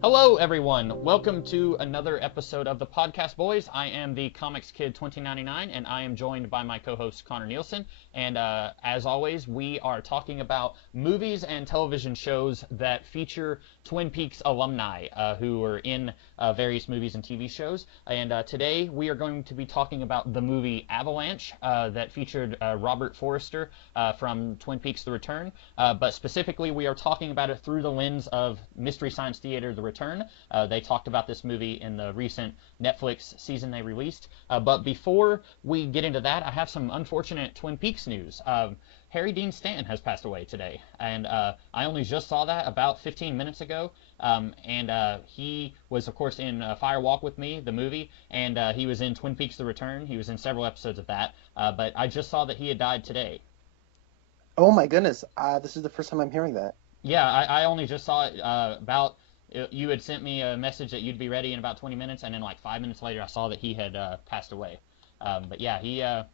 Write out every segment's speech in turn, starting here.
Hello, everyone. Welcome to another episode of the Podcast Boys. I am the Comics Kid 2099, and I am joined by my co-host Connor Nielsen. And as always, we are talking about movies and television shows that feature Twin Peaks alumni who are in various movies and TV shows. And today we are going to be talking about the movie Avalanche that featured Robert Forster from Twin Peaks: The Return. But specifically, we are talking about it through the lens of Mystery Science Theater: The Return. They talked about this movie in the recent Netflix season they released. But before we get into that, I have some unfortunate Twin Peaks news. Harry Dean Stanton has passed away today, and I only just saw that about 15 minutes ago. He was, of course, in Fire Walk with Me, the movie, and he was in Twin Peaks: The Return. He was in several episodes of that, but I just saw that he had died today. Oh my goodness, this is the first time I'm hearing that. Yeah, I only just saw it about. You had sent me a message that you'd be ready in about 20 minutes, and then like 5 minutes later, I saw that he had passed away. But yeah,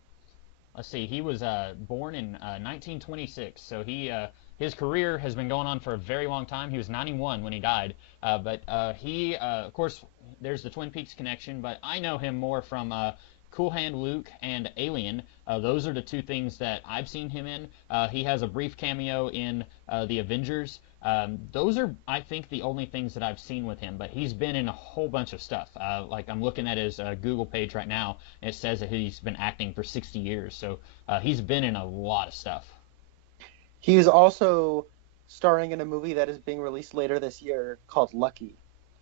let's see, he was born in 1926, so his career has been going on for a very long time. He was 91 when he died, but of course, there's the Twin Peaks connection, but I know him more from Cool Hand Luke and Alien. Those are the two things that I've seen him in. He has a brief cameo in The Avengers. Those are, I think, the only things that I've seen with him, but he's been in a whole bunch of stuff. Like I'm looking at his Google page right now, and it says that he's been acting for 60 years, so he's been in a lot of stuff. He is also starring in a movie that is being released later this year called Lucky,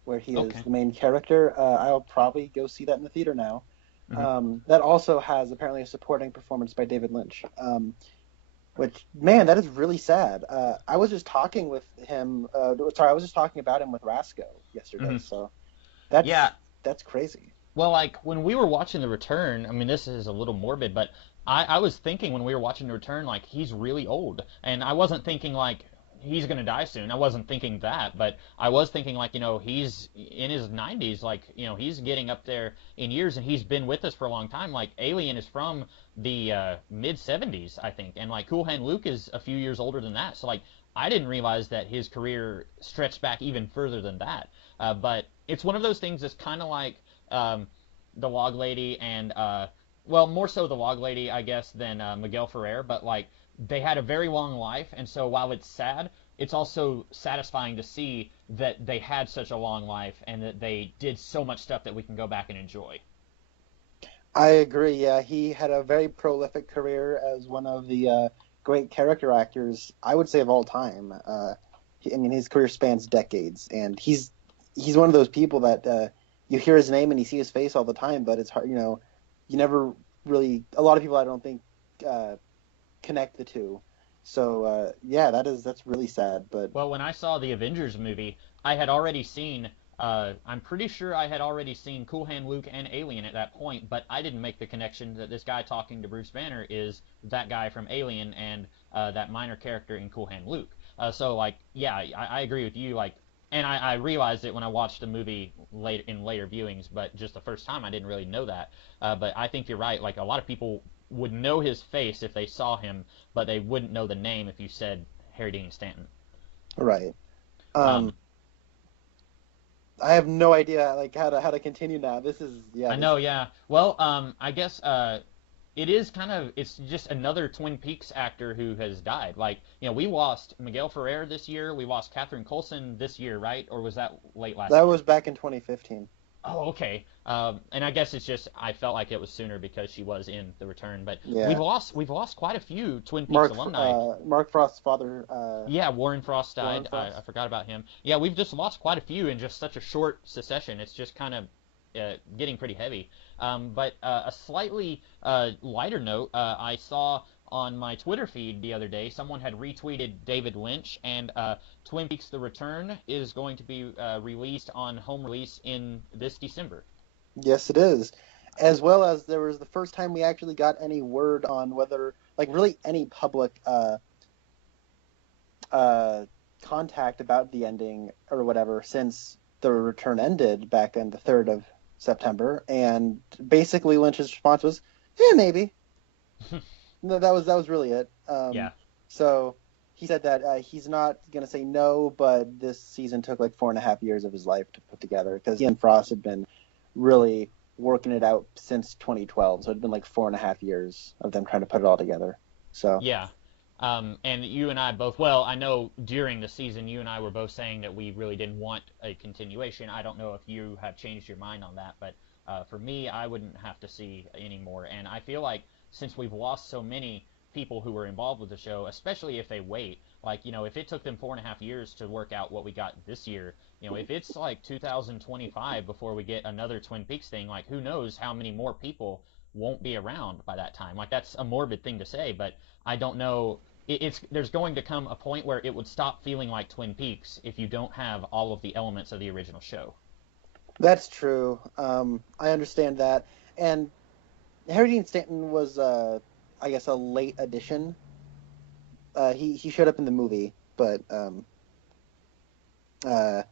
where he is the main character. I'll probably go see that in the theater now. Mm-hmm. That also has apparently a supporting performance by David Lynch. Which, man, that is really sad. I was just talking with him. I was just talking about him with Rasco yesterday. Mm-hmm. So that's crazy. Well, like when we were watching The Return, I mean, this is a little morbid, but I was thinking when we were watching The Return, like he's really old, and I wasn't thinking like he's gonna die soon. I wasn't thinking that, but I was thinking like, he's in his 90s, like, he's getting up there in years, and he's been with us for a long time. Like Alien is from the mid 70s, I think, and like Cool Hand Luke is a few years older than that. So like I didn't realize that his career stretched back even further than that. But it's one of those things that's kind of like the Log Lady and well, more so the Log Lady, I guess, than Miguel Ferrer, but like they had a very long life, and so while it's sad, it's also satisfying to see that they had such a long life and that they did so much stuff that we can go back and enjoy. I agree, yeah. He had a very prolific career as one of the great character actors, I would say, of all time. His career spans decades, and he's one of those people that you hear his name and you see his face all the time, but it's hard, you never really, a lot of people I don't think connect the two. So that's really sad. But well, when I saw the Avengers movie, I had already seen I'm pretty sure I had already seen Cool Hand Luke and Alien at that point, but I didn't make the connection that this guy talking to Bruce Banner is that guy from Alien and that minor character in Cool Hand Luke. So like, yeah, I agree with you. Like, and I realized it when I watched the movie later viewings, but just the first time I didn't really know that. But I think you're right. Like a lot of people would know his face if they saw him, but they wouldn't know the name if you said Harry Dean Stanton. Right. I have no idea like how to continue now. This is I know, yeah. Well, I guess it's just another Twin Peaks actor who has died. Like, we lost Miguel Ferrer this year. We lost Catherine Coulson this year, right? Or was that late last year? That was back in 2015. Oh, okay. And I guess it's just I felt like it was sooner because she was in The Return. But yeah. we've lost quite a few Twin Peaks alumni. Mark Frost's father. Yeah, Warren Frost died. I forgot about him. Yeah, we've just lost quite a few in just such a short succession. It's just kind of getting pretty heavy. But a slightly lighter note, I saw on my Twitter feed the other day, someone had retweeted David Lynch, and Twin Peaks: The Return is going to be released on home release in this December. Yes, it is. As well as there was the first time we actually got any word on whether, like, really any public contact about the ending or whatever since The Return ended back on the 3rd of September. And basically Lynch's response was, yeah, maybe. No, that was really it. Yeah. So he said that he's not going to say no, but this season took like 4.5 years of his life to put together because he and Frost had been really working it out since 2012. So it'd been like 4.5 years of them trying to put it all together. So yeah. And you and I both, well, I know during the season you and I were both saying that we really didn't want a continuation. I don't know if you have changed your mind on that, but for me, I wouldn't have to see any more. And I feel like since we've lost so many people who were involved with the show, especially if they wait, like, if it took them 4.5 years to work out what we got this year, if it's like 2025 before we get another Twin Peaks thing, like, who knows how many more people won't be around by that time. Like, that's a morbid thing to say, but I don't know. There's going to come a point where it would stop feeling like Twin Peaks if you don't have all of the elements of the original show. That's true. I understand that. And Harry Dean Stanton was, I guess, a late addition. He showed up in the movie, but I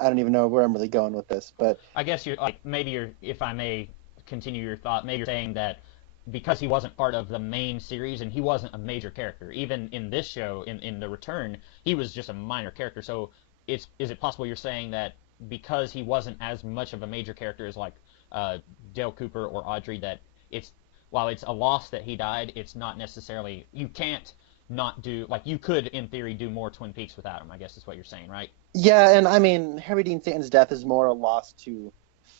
don't even know where I'm really going with this. But I guess if I may continue your thought, maybe you're saying that because he wasn't part of the main series and he wasn't a major character, even in this show, in The Return, he was just a minor character. So is it possible you're saying that because he wasn't as much of a major character as like Dale Cooper or Audrey, that while it's a loss that he died, it's not necessarily, you can't not do, like, you could in theory do more Twin Peaks without him, I guess is what you're saying, right? Yeah, and I mean, Harry Dean Stanton's death is more a loss to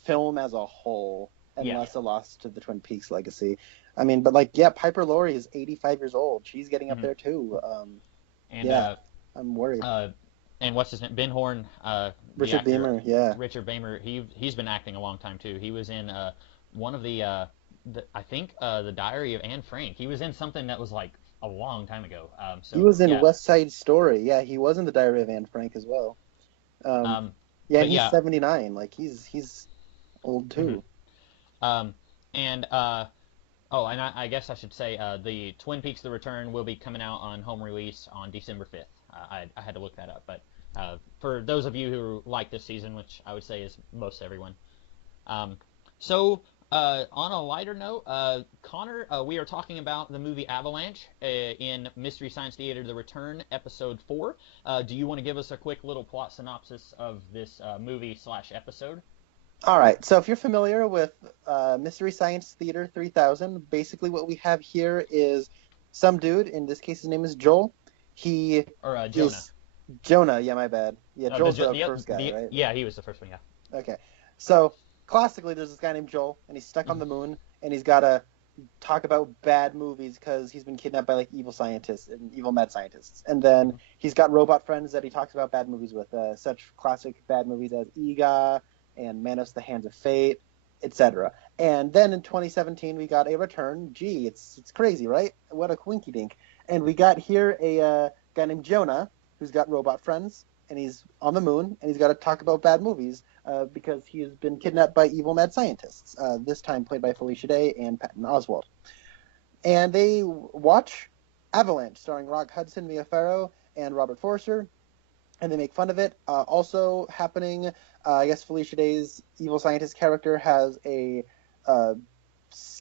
film as a whole and less a loss to the Twin Peaks legacy. I mean, but like, yeah, Piper Laurie is 85 years old. She's getting up there too. I'm worried. And what's his name? Ben Horn. Richard Beymer, yeah. Richard Beymer. He's been acting a long time too. He was in one of the Diary of Anne Frank. He was in something that was like a long time ago. So he was in West Side Story. Yeah, he was in the Diary of Anne Frank as well. He's 79. Like he's old too. And I guess I should say the Twin Peaks: The Return will be coming out on home release on December 5th. I had to look that up, but for those of you who like this season, which I would say is most everyone. On a lighter note, Connor, we are talking about the movie Avalanche in Mystery Science Theater: The Return, Episode 4. Do you want to give us a quick little plot synopsis of this movie/episode? All right, so if you're familiar with Mystery Science Theater 3000, basically what we have here is some dude, in this case his name is Joel. Jonah. Jonah, yeah, my bad. Yeah, Joel's the first guy, right? Yeah, he was the first one, yeah. Okay, so classically there's this guy named Joel, and he's stuck on the moon, and he's got to talk about bad movies because he's been kidnapped by like evil scientists and evil mad scientists. And then he's got robot friends that he talks about bad movies with, such classic bad movies as Ega and Manos: The Hands of Fate, etc. And then in 2017 we got a return. Gee, it's crazy, right? What a quinky dink. And we got here a guy named Jonah who's got robot friends, and he's on the moon, and he's got to talk about bad movies because he has been kidnapped by evil mad scientists, this time played by Felicia Day and Patton Oswalt. And they watch Avalanche, starring Rock Hudson, Mia Farrow, and Robert Forster, and they make fun of it. Also happening, I guess Felicia Day's evil scientist character has a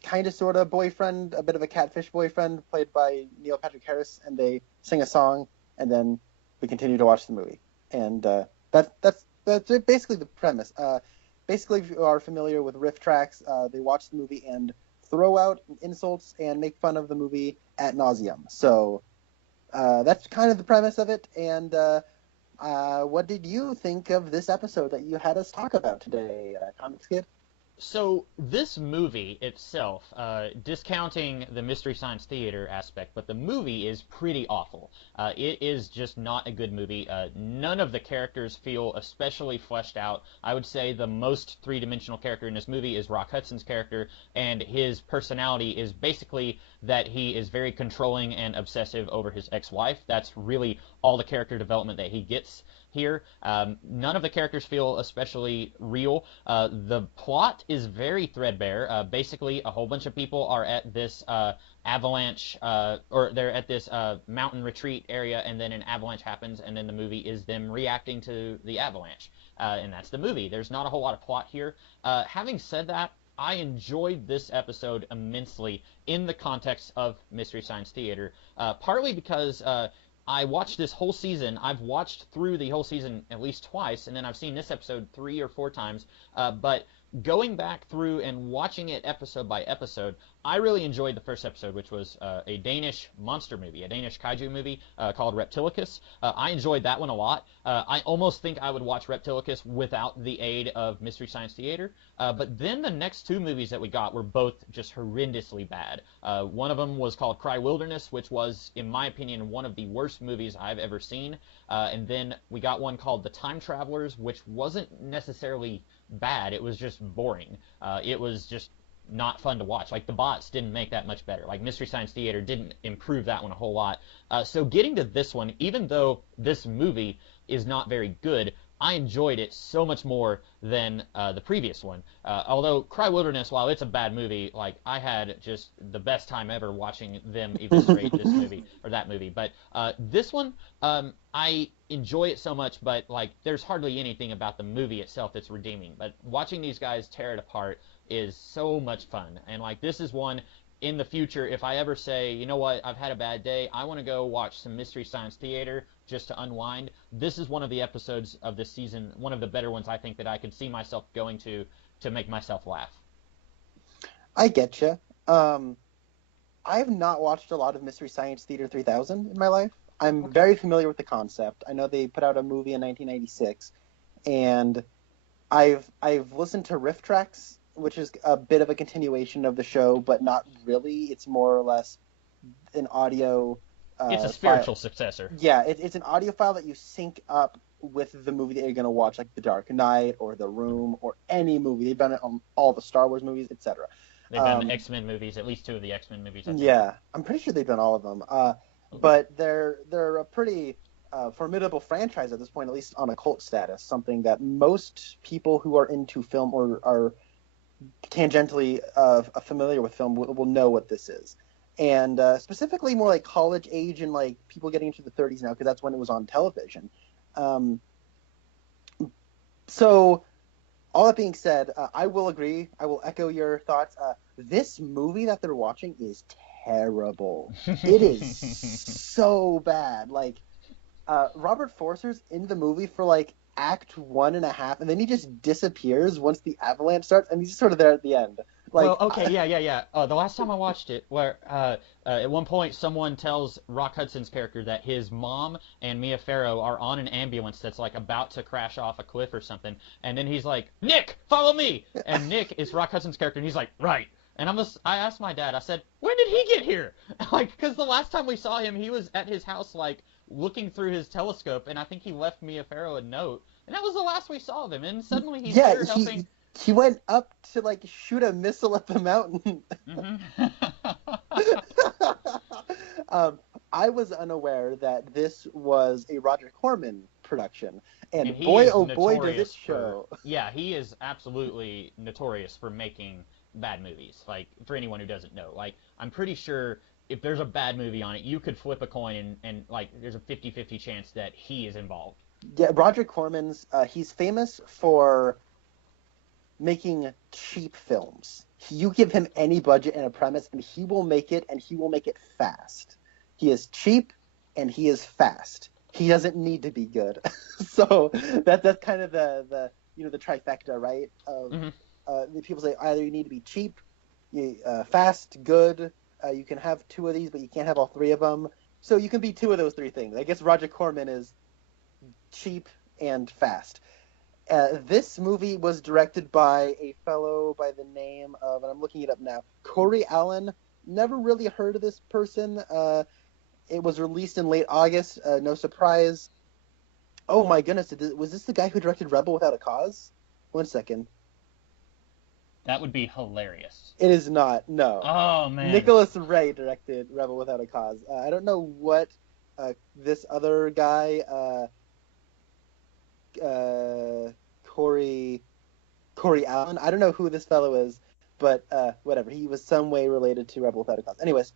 kind of sort of boyfriend, a bit of a catfish boyfriend, played by Neil Patrick Harris, and they sing a song, and then we continue to watch the movie. And that's basically the premise. Basically, if you are familiar with riff tracks, they watch the movie and throw out insults and make fun of the movie ad nauseum. So that's kind of the premise of it. And what did you think of this episode that you had us talk about today, Comics Kid? So this movie itself, discounting the Mystery Science Theater aspect, but the movie is pretty awful. It is just not a good movie. None of the characters feel especially fleshed out. I would say the most three-dimensional character in this movie is Rock Hudson's character, and his personality is basically that he is very controlling and obsessive over his ex-wife. That's really all the character development that he gets here. None of the characters feel especially real. The plot is very threadbare. Basically, a whole bunch of people are at this avalanche, or they're at this mountain retreat area, and then an avalanche happens, and then the movie is them reacting to the avalanche. And that's the movie. There's not a whole lot of plot here. Having said that, I enjoyed this episode immensely in the context of Mystery Science Theater, partly because I watched this whole season. I've watched through the whole season at least twice, and then I've seen this episode 3 or 4 times. But going back through and watching it episode by episode, I really enjoyed the first episode, which was a Danish monster movie, a Danish kaiju movie called Reptilicus. I enjoyed that one a lot. I almost think I would watch Reptilicus without the aid of Mystery Science Theater. But then the next 2 movies that we got were both just horrendously bad. One of them was called Cry Wilderness, which was, in my opinion, one of the worst movies I've ever seen. And then we got one called The Time Travelers, which wasn't necessarily bad. It was just boring. It was just not fun to watch. Like, the bots didn't make that much better. Like, Mystery Science Theater didn't improve that one a whole lot. So getting to this one, even though this movie is not very good, I enjoyed it so much more than the previous one. Although Cry Wilderness, while it's a bad movie, like, I had just the best time ever watching them eviscerate this movie or that movie. But this one, I enjoy it so much, but like, there's hardly anything about the movie itself that's redeeming. But watching these guys tear it apart is so much fun. And like, this is one in the future, if I ever say, you know what, I've had a bad day, I want to go watch some Mystery Science Theater just to unwind, this is one of the episodes of this season, one of the better ones I think that I could see myself going to make myself laugh. I get you. I have not watched a lot of Mystery Science Theater 3000 in my life. I'm very familiar with the concept. I know they put out a movie in 1996, and I've listened to riff tracks, which is a bit of a continuation of the show, but not really. It's more or less an audio it's a spiritual successor. Yeah, it's an audio file that you sync up with the movie that you're going to watch, like The Dark Knight or The Room or any movie. They've done it on all the Star Wars movies, etc. They've done X-Men movies, at least 2 of the X-Men movies. Yeah, I'm pretty sure they've done all of them. But they're a pretty formidable franchise at this point, at least on a cult status, something that most people who are into film or are tangentially familiar with film will know what this is. And specifically more like college age and like people getting into the 30s now, because that's when it was on television. So all that being said, I will agree. I will echo your thoughts. This movie that they're watching is terrible. It is so bad. Like, Robert Forster's in the movie for like act 1.5, and then he just disappears once the avalanche starts, and he's just sort of there at the end. Like, well, okay, yeah. The last time I watched it, where at one point someone tells Rock Hudson's character that his mom and Mia Farrow are on an ambulance that's like about to crash off a cliff or something, and then he's like, "Nick, follow me!" And Nick is Rock Hudson's character, and he's like, "Right." And I asked my dad, I said, "When did he get here?" Like, because the last time we saw him, he was at his house, like, looking through his telescope, and I think he left Mia Farrow a note, and that was the last we saw of him, and suddenly he's there helping. He went up to like shoot a missile at the mountain. Mm-hmm. I was unaware that this was a Roger Corman production, and he boy, oh boy, does it show. Yeah, he is absolutely notorious for making bad movies. Like, for anyone who doesn't know, like, I'm pretty sure if there's a bad movie on it, you could flip a coin and like, there's a 50-50 chance that he is involved. Yeah, Roger Corman's, he's famous for making cheap films. You give him any budget and a premise, and he will make it, and he will make it fast. He is cheap, and he is fast. He doesn't need to be good. So that's kind of the trifecta, right? The people say either you need to be cheap, fast, good. You can have 2 of these, but you can't have all 3 of them. So you can be 2 of those 3 things. I guess Roger Corman is cheap and fast. This movie was directed by a fellow by the name of, and I'm looking it up now, Corey Allen. Never really heard of this person. It was released in late August. No surprise. Oh my goodness, was this the guy who directed Rebel Without a Cause? 1 second. That would be hilarious. It is not, no. Oh, man. Nicholas Ray directed Rebel Without a Cause. I don't know what this other guy... Corey Allen. I don't know who this fellow is, but whatever. He was some way related to Rebel Without a Cause. Anyways,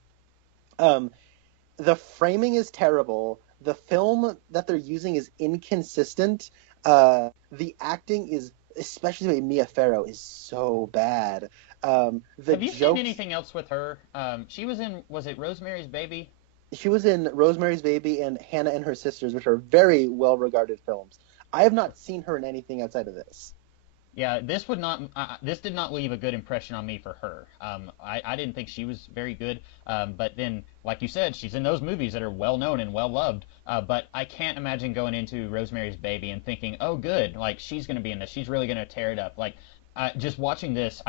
the framing is terrible. The film that they're using is inconsistent. The acting is, especially Mia Farrow, is so bad. Have you seen anything else with her? She was in, was it Rosemary's Baby? She was in Rosemary's Baby and Hannah and Her Sisters, which are very well-regarded films. I have not seen her in anything outside of this. Yeah, this would not. This did not leave a good impression on me for her. I didn't think she was very good. But then, like you said, she's in those movies that are well known and well loved. But I can't imagine going into Rosemary's Baby and thinking, oh, good, like she's going to be in this. She's really going to tear it up. Like, just watching this,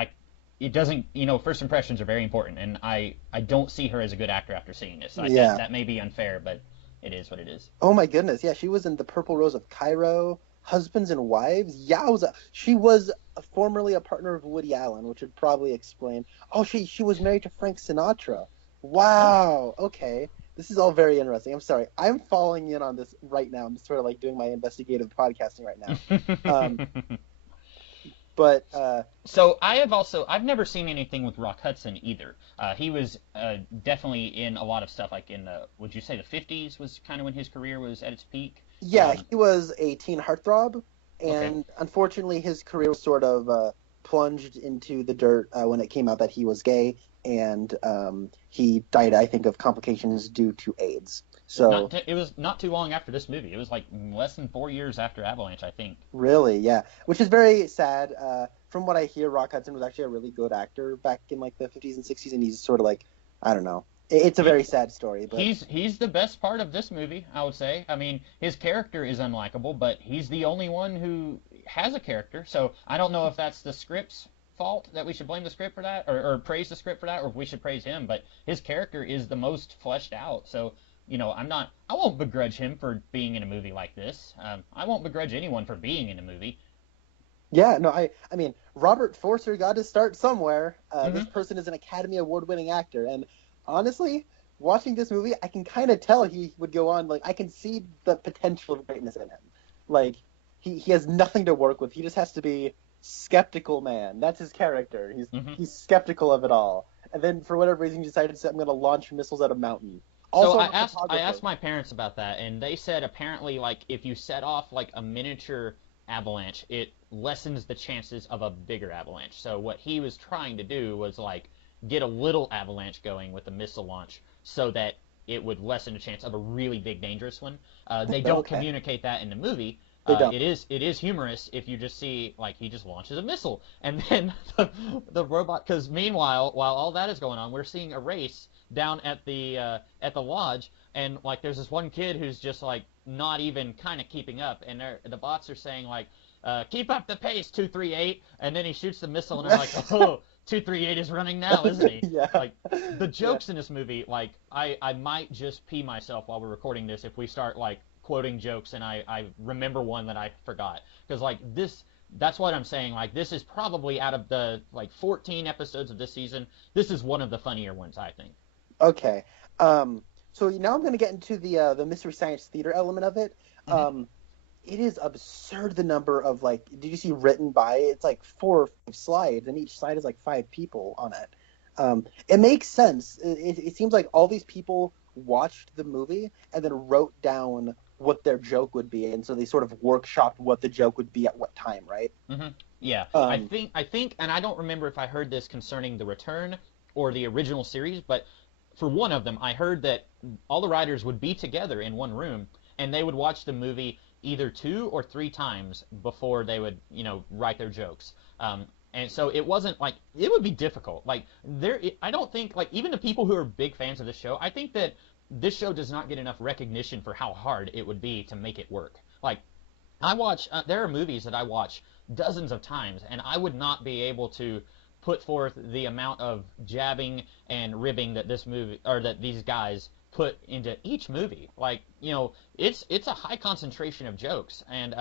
it doesn't. First impressions are very important, and I don't see her as a good actor after seeing this. That may be unfair, but it is what it is. Oh my goodness, yeah, she was in The Purple Rose of Cairo. Husbands and Wives. Yowza. She was formerly a partner of Woody Allen, which would probably explain. Oh, she was married to Frank Sinatra. Wow. Okay. This is all very interesting. I'm sorry. I'm falling in on this right now. I'm sort of like doing my investigative podcasting right now. So I've never seen anything with Rock Hudson either. He was definitely in a lot of stuff, like in would you say the 50s was kind of when his career was at its peak? Yeah, he was a teen heartthrob, and unfortunately his career was sort of plunged into the dirt when it came out that he was gay, and he died, I think, of complications due to AIDS. So it was not too long after this movie. It was like less than 4 years after Avalanche, I think. Really, yeah, which is very sad. From what I hear, Rock Hudson was actually a really good actor back in like the 50s and 60s, and he's sort of like, I don't know. It's a very sad story, but he's the best part of this movie, I would say. I mean, his character is unlikable, but he's the only one who has a character. So I don't know if that's the script's fault, that we should blame the script for that, or praise the script for that, or if we should praise him. But his character is the most fleshed out. So I won't begrudge him for being in a movie like this. I won't begrudge anyone for being in a movie. Yeah, no, I mean, Robert Forster got to start somewhere. This person is an Academy Award-winning actor, and honestly, watching this movie, I can kind of tell he would go on. Like, I can see the potential of greatness in him. Like, he has nothing to work with. He just has to be skeptical man. That's his character. He's skeptical of it all. And then, for whatever reason, he decided to say, I'm going to launch missiles at a mountain. Also, so I asked my parents about that, and they said apparently, like, if you set off, like, a miniature avalanche, it lessens the chances of a bigger avalanche. So what he was trying to do was, like, get a little avalanche going with a missile launch so that it would lessen the chance of a really big, dangerous one. They don't communicate that in the movie. It is humorous if you just see, like, he just launches a missile. And then the robot, because meanwhile, while all that is going on, we're seeing a race down at the lodge, and, like, there's this one kid who's just, like, not even kind of keeping up, and the bots are saying, like, keep up the pace, 238, and then he shoots the missile, and they're like, oh, 238 is running now, isn't he? Yeah. Like, the jokes in this movie, like, I might just pee myself while we're recording this if we start, like, quoting jokes and I remember one that I forgot. Because, like, that's what I'm saying. Like, this is probably, out of the, like, 14 episodes of this season, this is one of the funnier ones, I think. Okay. So now I'm going to get into the Mystery Science Theater element of it. It is absurd, the number of, like, did you see written by? It's like 4 or 5 slides, and each slide is like 5 people on it. It makes sense. It seems like all these people watched the movie and then wrote down what their joke would be, and so they sort of workshopped what the joke would be at what time, right? Yeah. I think, and I don't remember if I heard this concerning The Return or the original series, but for one of them, I heard that all the writers would be together in one room, and they would watch the movie either 2 or 3 times before they would, write their jokes. And so it wasn't like, it would be difficult. Like, I don't think, like, even the people who are big fans of this show, I think that this show does not get enough recognition for how hard it would be to make it work. Like, there are movies that I watch dozens of times, and I would not be able to put forth the amount of jabbing and ribbing that this movie, or that these guys put into each movie. Like, it's a high concentration of jokes, and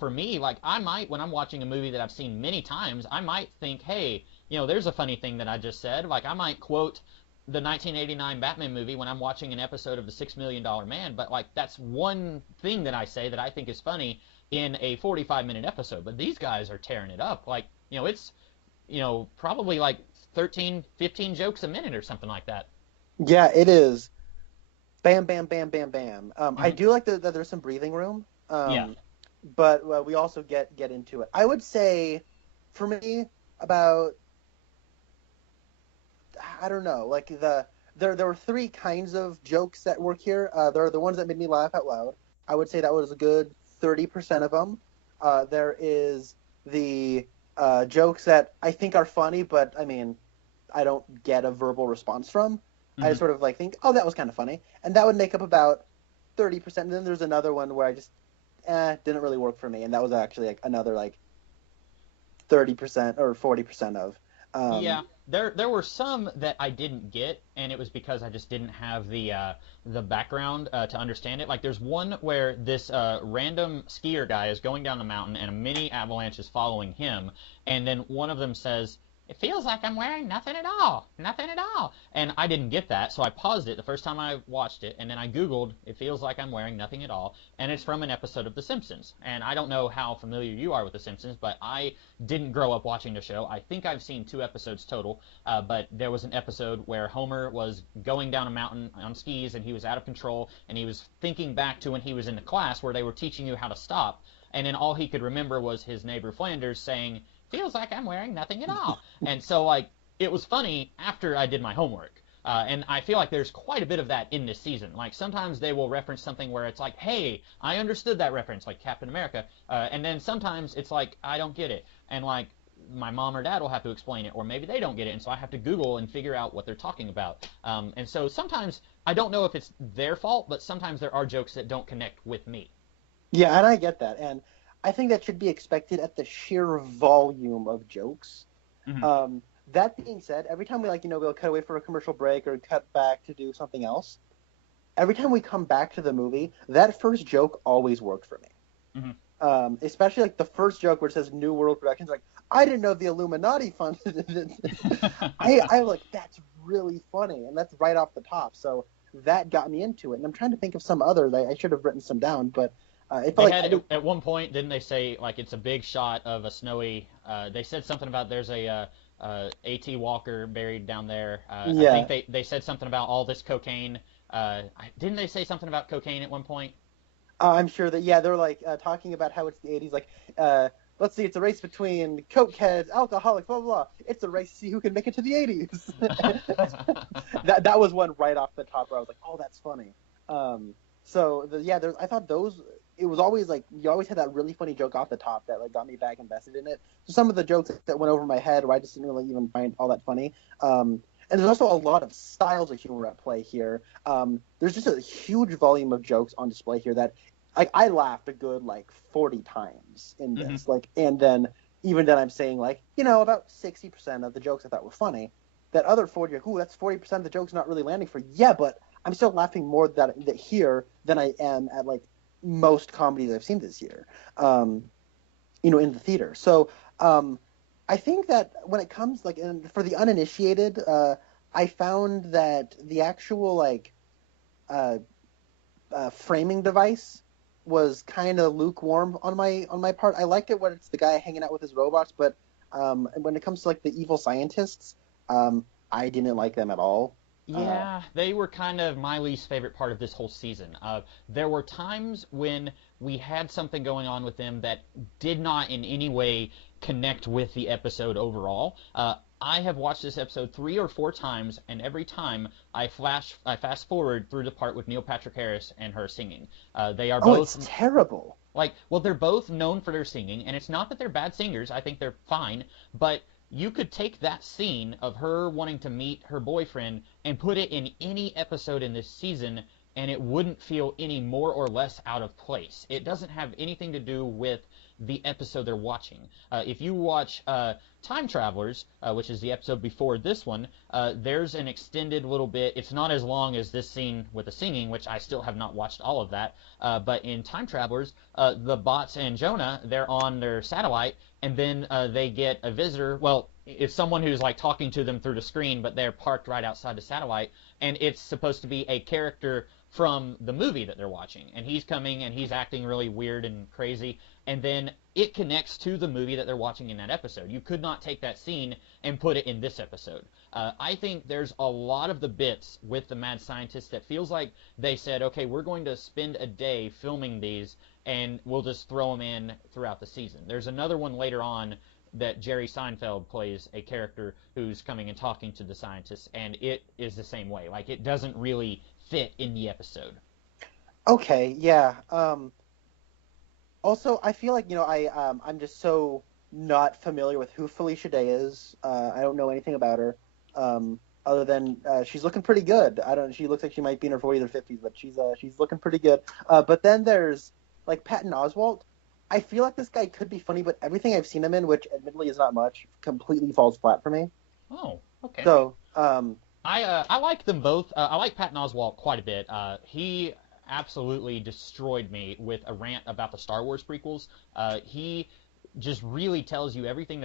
for me, like, I might, when I'm watching a movie that I've seen many times, I might think, hey, there's a funny thing that I just said. Like, I might quote the 1989 Batman movie when I'm watching an episode of The $6 Million Man, but, like, that's one thing that I say that I think is funny in a 45-minute episode. But these guys are tearing it up. Like, it's probably like 13, 15 jokes a minute or something like that. Yeah, it is. Bam, bam, bam, bam, bam. I do like that there's some breathing room. But we also get into it. I would say, for me, about, I don't know, like, there were three kinds of jokes that work here. There are the ones that made me laugh out loud. I would say that was a good 30% of them. There is the jokes that I think are funny, but I mean, I don't get a verbal response from. I sort of like think, oh, that was kind of funny, and that would make up about 30%. And then there's another one where I just didn't really work for me, and that was actually like another like 30% or 40% of. Yeah, there were some that I didn't get, and it was because I just didn't have the background to understand it. Like there's one where this random skier guy is going down the mountain, and a mini avalanche is following him, and then one of them says, "It feels like I'm wearing nothing at all, nothing at all." And I didn't get that, so I paused it the first time I watched it, and then I Googled, "It feels like I'm wearing nothing at all," and it's from an episode of The Simpsons. And I don't know how familiar you are with The Simpsons, but I didn't grow up watching the show. I think I've seen 2 episodes total, but there was an episode where Homer was going down a mountain on skis, and he was out of control, and he was thinking back to when he was in the class where they were teaching you how to stop, and then all he could remember was his neighbor Flanders saying, "Feels like I'm wearing nothing at all." And so, like, it was funny after I did my homework. And I feel like there's quite a bit of that in this season. Like, sometimes they will reference something where it's like, hey, I understood that reference, like Captain America. And then sometimes it's like, I don't get it. And, like, my mom or dad will have to explain it, or maybe they don't get it, and so I have to Google and figure out what they're talking about. And so sometimes, I don't know if it's their fault, but sometimes there are jokes that don't connect with me. Yeah, and I get that. And I think that should be expected at the sheer volume of jokes. Mm-hmm. That being said, every time we we'll cut away for a commercial break or cut back to do something else, every time we come back to the movie, that first joke always worked for me. Mm-hmm. Especially like the first joke where it says New World Productions, like, I didn't know the Illuminati funded it. I like, that's really funny, and that's right off the top. So that got me into it. And I'm trying to think of some others. I should have written some down, but it felt at one point, didn't they say, like, it's a big shot of a snowy, they said something about there's a A.T. Walker buried down there. Yeah. I think they said something about all this cocaine. Didn't they say something about cocaine at one point? I'm sure that, yeah, they're like talking about how it's the 80s, like, let's see, it's a race between cokeheads, alcoholics, blah, blah, blah. It's a race to see who can make it to the 80s. that was one right off the top where I was like, oh, that's funny. I thought those, it was always like, you always had that really funny joke off the top that like got me back invested in it. So some of the jokes that went over my head where I just didn't really even find all that funny. And there's also a lot of styles of humor at play here. There's just a huge volume of jokes on display here that I laughed a good like 40 times in this. Mm-hmm. Like, and then even then I'm saying like, about 60% of the jokes I thought were funny. That other 40, that's 40% of the jokes not really landing for. Yeah, but I'm still laughing more that here than I am at like most comedies I've seen this year, in the theater. So I think that when it comes like for the uninitiated, I found that the actual like framing device was kind of lukewarm on my part. I liked it when it's the guy hanging out with his robots, but when it comes to like the evil scientists, I didn't like them at all. Yeah, they were kind of my least favorite part of this whole season. There were times when we had something going on with them that did not in any way connect with the episode overall. I have watched this episode 3 or 4 times, and every time I fast forward through the part with Neil Patrick Harris and her singing. They are both... it's terrible. They're both known for their singing, and it's not that they're bad singers. I think they're fine, but you could take that scene of her wanting to meet her boyfriend and put it in any episode in this season, and it wouldn't feel any more or less out of place. It doesn't have anything to do with the episode they're watching. If you watch Time Travelers, which is the episode before this one, there's an extended little bit. It's not as long as this scene with the singing, which I still have not watched all of that. But in Time Travelers, the bots and Jonah, they're on their satellite, and then they get a visitor. Well, it's someone who's like talking to them through the screen, but they're parked right outside the satellite, and it's supposed to be a character from the movie that they're watching, and he's coming and he's acting really weird and crazy, and then it connects to the movie that they're watching in that episode. You could not take that scene and put it in this episode. I think there's a lot of the bits with the mad scientists that feels like they said, okay, we're going to spend a day filming these and we'll just throw them in throughout the season. There's another one later on that Jerry Seinfeld plays a character who's coming and talking to the scientists, and it is the same way. Like, it doesn't really fit in the episode. Okay, yeah. Also, I feel like, I'm just so not familiar with who Felicia Day is. I don't know anything about her, other than she's looking pretty good. She looks like she might be in her 40s or 50s, but she's looking pretty good. But then there's like Patton Oswalt. I feel like this guy could be funny, but everything I've seen him in, which admittedly is not much, completely falls flat for me. Oh, okay. So, I like them both. I like Patton Oswalt quite a bit. He absolutely destroyed me with a rant about the Star Wars prequels. He just really tells you everything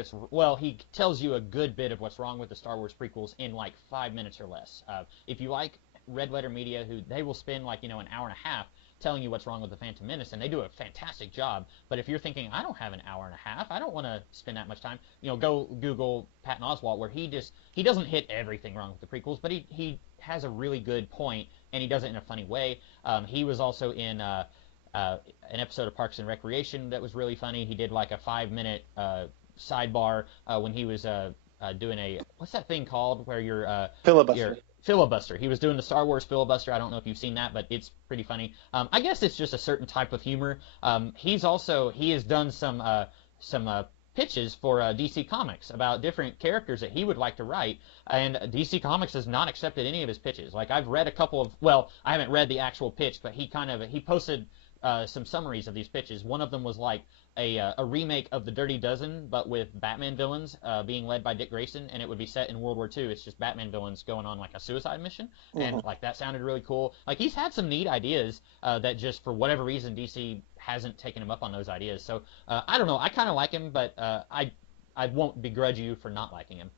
he tells you a good bit of what's wrong with the Star Wars prequels in like 5 minutes or less. If you like Red Letter Media, they will spend like, an hour and a half telling you what's wrong with the Phantom Menace, and they do a fantastic job. But if you're thinking, I don't have an hour and a half, I don't want to spend that much time, go Google Patton Oswalt, where he doesn't hit everything wrong with the prequels, but he has a really good point, and he does it in a funny way. He was also in an episode of Parks and Recreation that was really funny. He did like a 5-minute sidebar when he was doing what's that thing called where you're filibuster. He was doing the Star Wars filibuster. I don't know if you've seen that, but it's pretty funny. I guess it's just a certain type of humor. He has done some pitches for DC Comics about different characters that he would like to write, and DC Comics has not accepted any of his pitches. Like, I've read a couple of, I haven't read the actual pitch, but he posted some summaries of these pitches. One of them was like a remake of The Dirty Dozen, but with Batman villains being led by Dick Grayson, and it would be set in World War II. It's just Batman villains going on like a suicide mission, and like that sounded really cool. Like, he's had some neat ideas that just for whatever reason DC hasn't taken him up on those ideas. So I don't know. I kind of like him, but I won't begrudge you for not liking him.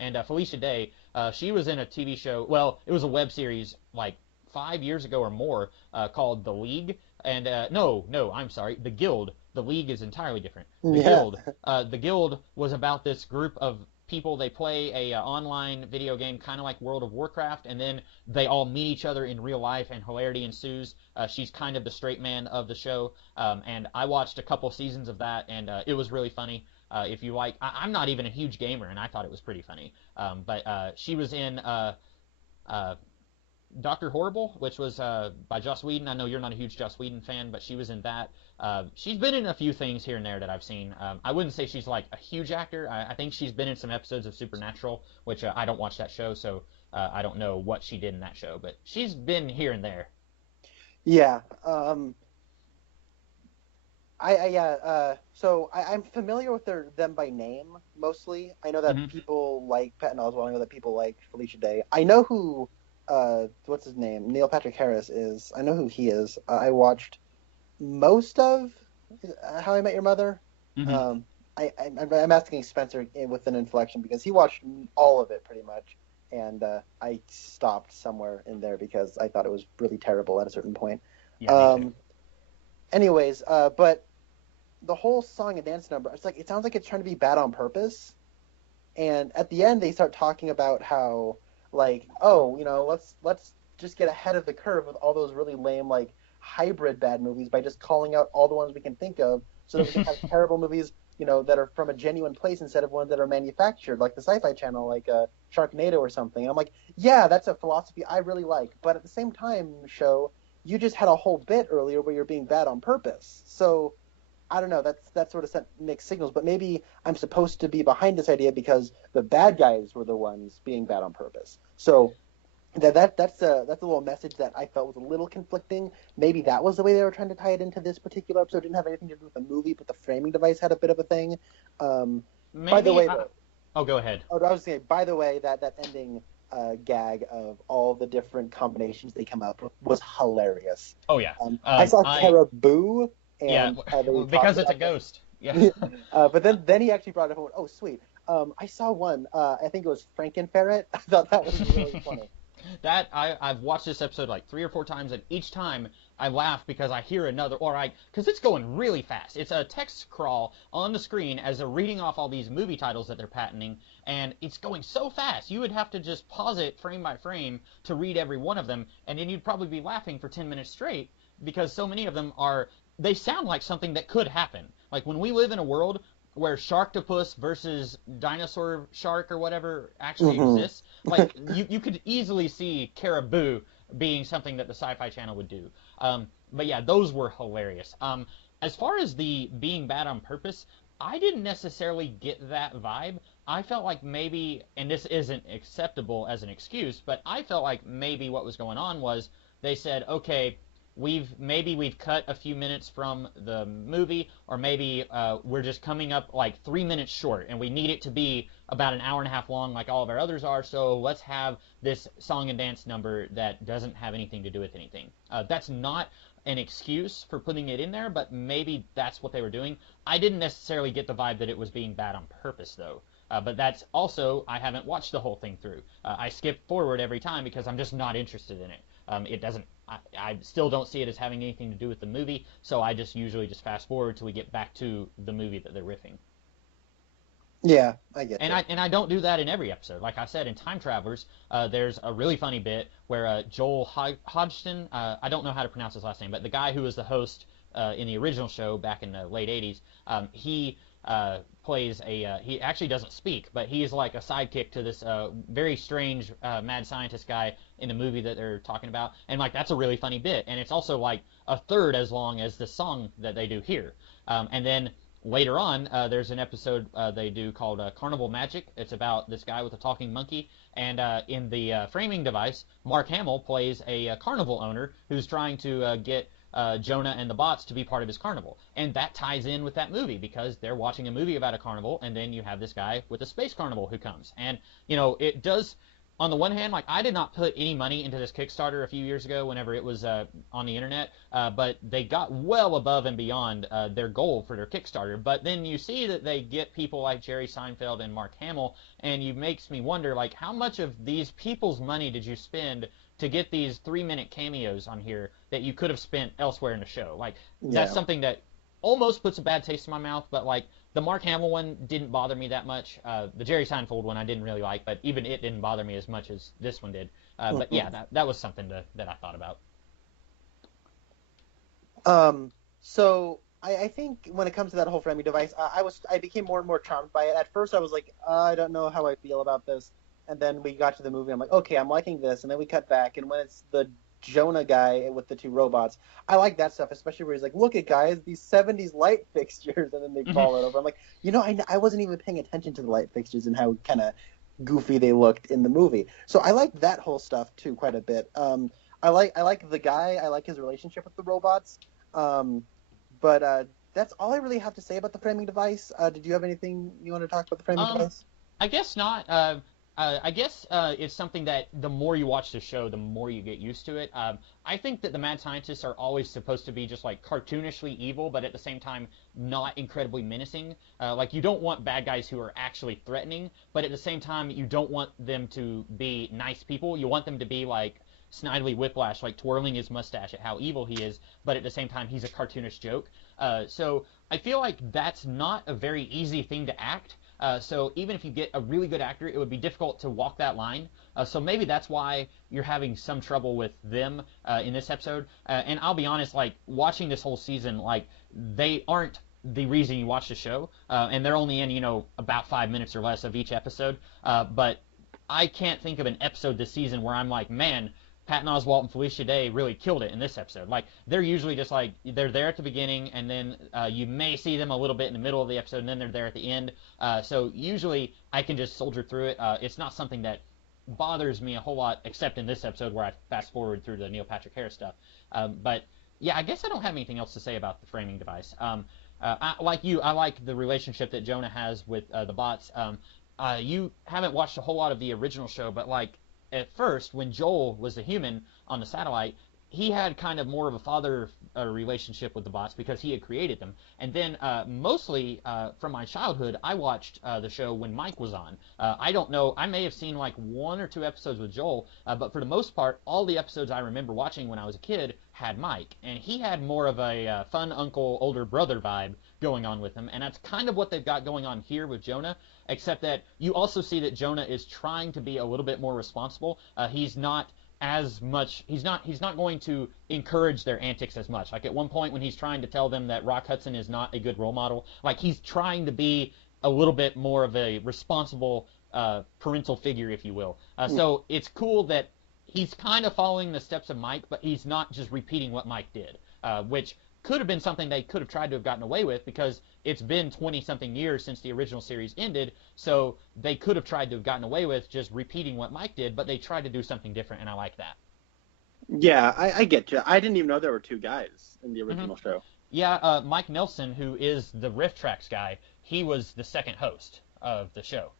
And Felicia Day, she was in a TV show. Well, it was a web series like 5 years ago or more called The League. And no, I'm sorry, The Guild. The League is entirely different. The Guild was about this group of people. They play a online video game, kind of like World of Warcraft, and then they all meet each other in real life, and hilarity ensues. She's kind of the straight man of the show, and I watched a couple seasons of that, and it was really funny. If you like, I'm not even a huge gamer, and I thought it was pretty funny. But she was in Dr. Horrible, which was by Joss Whedon. I know you're not a huge Joss Whedon fan, but she was in that. She's been in a few things here and there that I've seen. I wouldn't say she's like a huge actor. I think she's been in some episodes of Supernatural, which I don't watch that show, so I don't know what she did in that show, but she's been here and there. Yeah. So I'm familiar with them by name, mostly. I know that people like Patton Oswalt. I know that people like Felicia Day. I know who... what's his name? Neil Patrick Harris is. I know who he is. I watched most of How I Met Your Mother. I'm asking Spencer with an inflection because he watched all of it pretty much, and I stopped somewhere in there because I thought it was really terrible at a certain point. Yeah, anyways, but the whole song and dance number, it sounds like it's trying to be bad on purpose, and at the end they start talking about how, like, let's just get ahead of the curve with all those really lame, like, hybrid bad movies by just calling out all the ones we can think of so that we can have terrible movies, that are from a genuine place instead of ones that are manufactured, like the Sci-Fi Channel, like Sharknado or something. And I'm like, yeah, that's a philosophy I really like. But at the same time, show, you just had a whole bit earlier where you're being bad on purpose. So I don't know. That sort of sent mixed signals. But maybe I'm supposed to be behind this idea because the bad guys were the ones being bad on purpose. So that's a little message that I felt was a little conflicting. Maybe that was the way they were trying to tie it into this particular episode. It didn't have anything to do with the movie, but the framing device had a bit of a thing. By the way, go ahead. I was saying, by the way, that ending gag of all the different combinations they come up with was hilarious. Oh yeah. I saw Caribou. And, because it's a ghost. Yeah. But then he actually brought it home. Oh, sweet. I saw one. I think it was Frankenferret. I thought that was really funny. That I've watched this episode like 3 or 4 times, and each time I laugh because I hear another, because it's going really fast. It's a text crawl on the screen as they're reading off all these movie titles that they're patenting, and it's going so fast. You would have to just pause it frame by frame to read every one of them, and then you'd probably be laughing for 10 minutes straight because so many of them they sound like something that could happen. Like, when we live in a world where Sharktopus versus Dinosaur Shark or whatever actually exists. Like, you could easily see Caribou being something that the Sci-Fi Channel would do. But yeah, those were hilarious. As far as the being bad on purpose, I didn't necessarily get that vibe. I felt like maybe, and this isn't acceptable as an excuse, but I felt like maybe what was going on was they said, okay, we've cut a few minutes from the movie, or maybe we're just coming up like 3 minutes short, and we need it to be about an hour and a half long like all of our others are, so let's have this song and dance number that doesn't have anything to do with anything. That's not an excuse for putting it in there, but maybe that's what they were doing. I didn't necessarily get the vibe that it was being bad on purpose, though. But that's also, I haven't watched the whole thing through. I skip forward every time because I'm just not interested in it. It doesn't. I still don't see it as having anything to do with the movie, so I just usually just fast forward till we get back to the movie that they're riffing. Yeah, I get it. And I don't do that in every episode. Like I said, in Time Travelers, there's a really funny bit where Joel Hodgson, I don't know how to pronounce his last name, but the guy who was the host in the original show back in the late 80s, he plays he actually doesn't speak, but he's like a sidekick to this very strange mad scientist guy in the movie that they're talking about. And like, that's a really funny bit. And it's also like a third as long as the song that they do here. And then later on, there's an episode they do called Carnival Magic. It's about this guy with a talking monkey, and in the framing device, Mark Hamill plays a carnival owner who's trying to get Jonah and the bots to be part of his carnival. And that ties in with that movie, because they're watching a movie about a carnival, and then you have this guy with a space carnival who comes. And, you know, it does... On the one hand, like, I did not put any money into this Kickstarter a few years ago whenever it was on the internet, but they got well above and beyond their goal for their Kickstarter. But then you see that they get people like Jerry Seinfeld and Mark Hamill, and it makes me wonder, like, how much of these people's money did you spend to get these 3-minute cameos on here that you could have spent elsewhere in the show? Like, that's something that almost puts a bad taste in my mouth, but, like, the Mark Hamill one didn't bother me that much. The Jerry Seinfeld one I didn't really like, but even it didn't bother me as much as this one did. But yeah, that was something that I thought about. So I think when it comes to that whole framing device, I became more and more charmed by it. At first I was like, I don't know how I feel about this. And then we got to the movie, I'm like, okay, I'm liking this. And then we cut back, and when it's the Jonah guy with the 2 robots, I like that stuff, especially where he's like, look at guys, these 70s light fixtures, and then they fall it over. I'm like, you know, I wasn't even paying attention to the light fixtures and how kind of goofy they looked in the movie. So I like that whole stuff too quite a bit. I like the guy, I like his relationship with the robots. But that's all I really have to say about the framing device. Did you have anything you want to talk about the framing device? I guess not. I guess it's something that the more you watch the show, the more you get used to it. I think that the mad scientists are always supposed to be just like cartoonishly evil, but at the same time not incredibly menacing. Like, you don't want bad guys who are actually threatening, but at the same time you don't want them to be nice people. You want them to be like Snidely Whiplash, like twirling his mustache at how evil he is, but at the same time he's a cartoonish joke. So I feel like that's not a very easy thing to act. So even if you get a really good actor, it would be difficult to walk that line. So maybe that's why you're having some trouble with them in this episode. And I'll be honest, like, watching this whole season, like, they aren't the reason you watch the show. And they're only in, you know, about 5 minutes or less of each episode. But I can't think of an episode this season where I'm like, man, Patton Oswalt and Felicia Day really killed it in this episode. Like, they're usually just like, they're there at the beginning, and then you may see them a little bit in the middle of the episode, and then they're there at the end. So usually I can just soldier through it. It's not something that bothers me a whole lot, except in this episode where I fast forward through the Neil Patrick Harris stuff. But yeah, I guess I don't have anything else to say about the framing device. Like you, I like the relationship that Jonah has with the bots. You haven't watched a whole lot of the original show, but like, at first, when Joel was a human on the satellite, he had kind of more of a father relationship with the bots because he had created them. And then mostly from my childhood, I watched the show when Mike was on. I don't know, I may have seen like 1 or 2 episodes with Joel, but for the most part, all the episodes I remember watching when I was a kid had Mike. And he had more of a fun uncle, older brother vibe going on with him. And that's kind of what they've got going on here with Jonah, except that you also see that Jonah is trying to be a little bit more responsible. He's not as much. He's not going to encourage their antics as much. Like at one point when he's trying to tell them that Rock Hudson is not a good role model, like he's trying to be a little bit more of a responsible parental figure, if you will. So it's cool that he's kind of following the steps of Mike, but he's not just repeating what Mike did, which could have been something they could have tried to have gotten away with because it's been 20-something years since the original series ended, so they could have tried to have gotten away with just repeating what Mike did, but they tried to do something different, and I like that. Yeah, I get you. I didn't even know there were two guys in the original show. Yeah, Mike Nelson, who is the Riff Tracks guy, he was the second host of the show.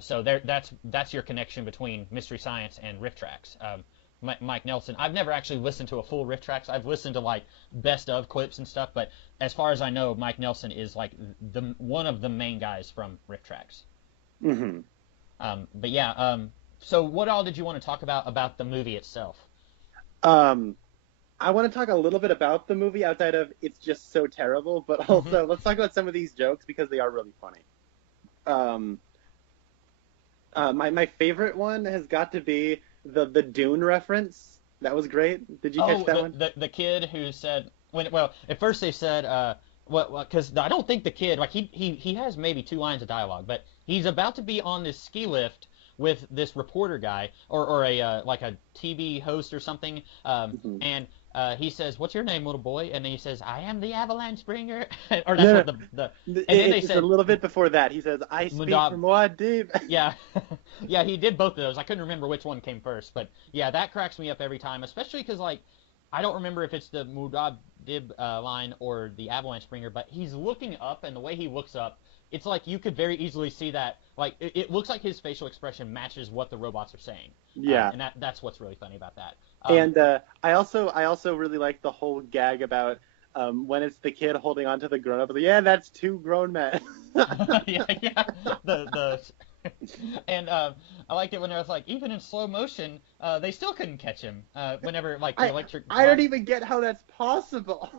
So that's your connection between Mystery Science and Riff Tracks. Mike Nelson. I've never actually listened to a full Riff Tracks. I've listened to like best of clips and stuff, but as far as I know, Mike Nelson is like one of the main guys from Riff Tracks. Mm-hmm. But yeah. So what all did you want to talk about the movie itself? I want to talk a little bit about the movie outside of it's just so terrible, but also let's talk about some of these jokes because they are really funny. My favorite one has got to be the Dune reference. That was great. Did you catch that one? The kid who said at first they said because I don't think the kid like he has maybe 2 lines of dialogue, but he's about to be on this ski lift with this reporter guy or a like a TV host or something, and he says, "What's your name, little boy?" And then he says, "I am the Avalanche bringer." Or that's what the and then they said a little bit before that. He says, "I speak from Muad'Dib." Yeah, yeah, he did both of those. I couldn't remember which one came first, but yeah, that cracks me up every time, especially because like I don't remember if it's the Muad'Dib line or the Avalanche bringer, but he's looking up, and the way he looks up, it's like you could very easily see that. Like it looks like his facial expression matches what the robots are saying. Yeah, and that's what's really funny about that. And I also really like the whole gag about when it's the kid holding on to the grown up. Yeah, that's 2 grown men. yeah. And I liked it when it was like even in slow motion, they still couldn't catch him. Whenever like the electric. I don't even get how that's possible.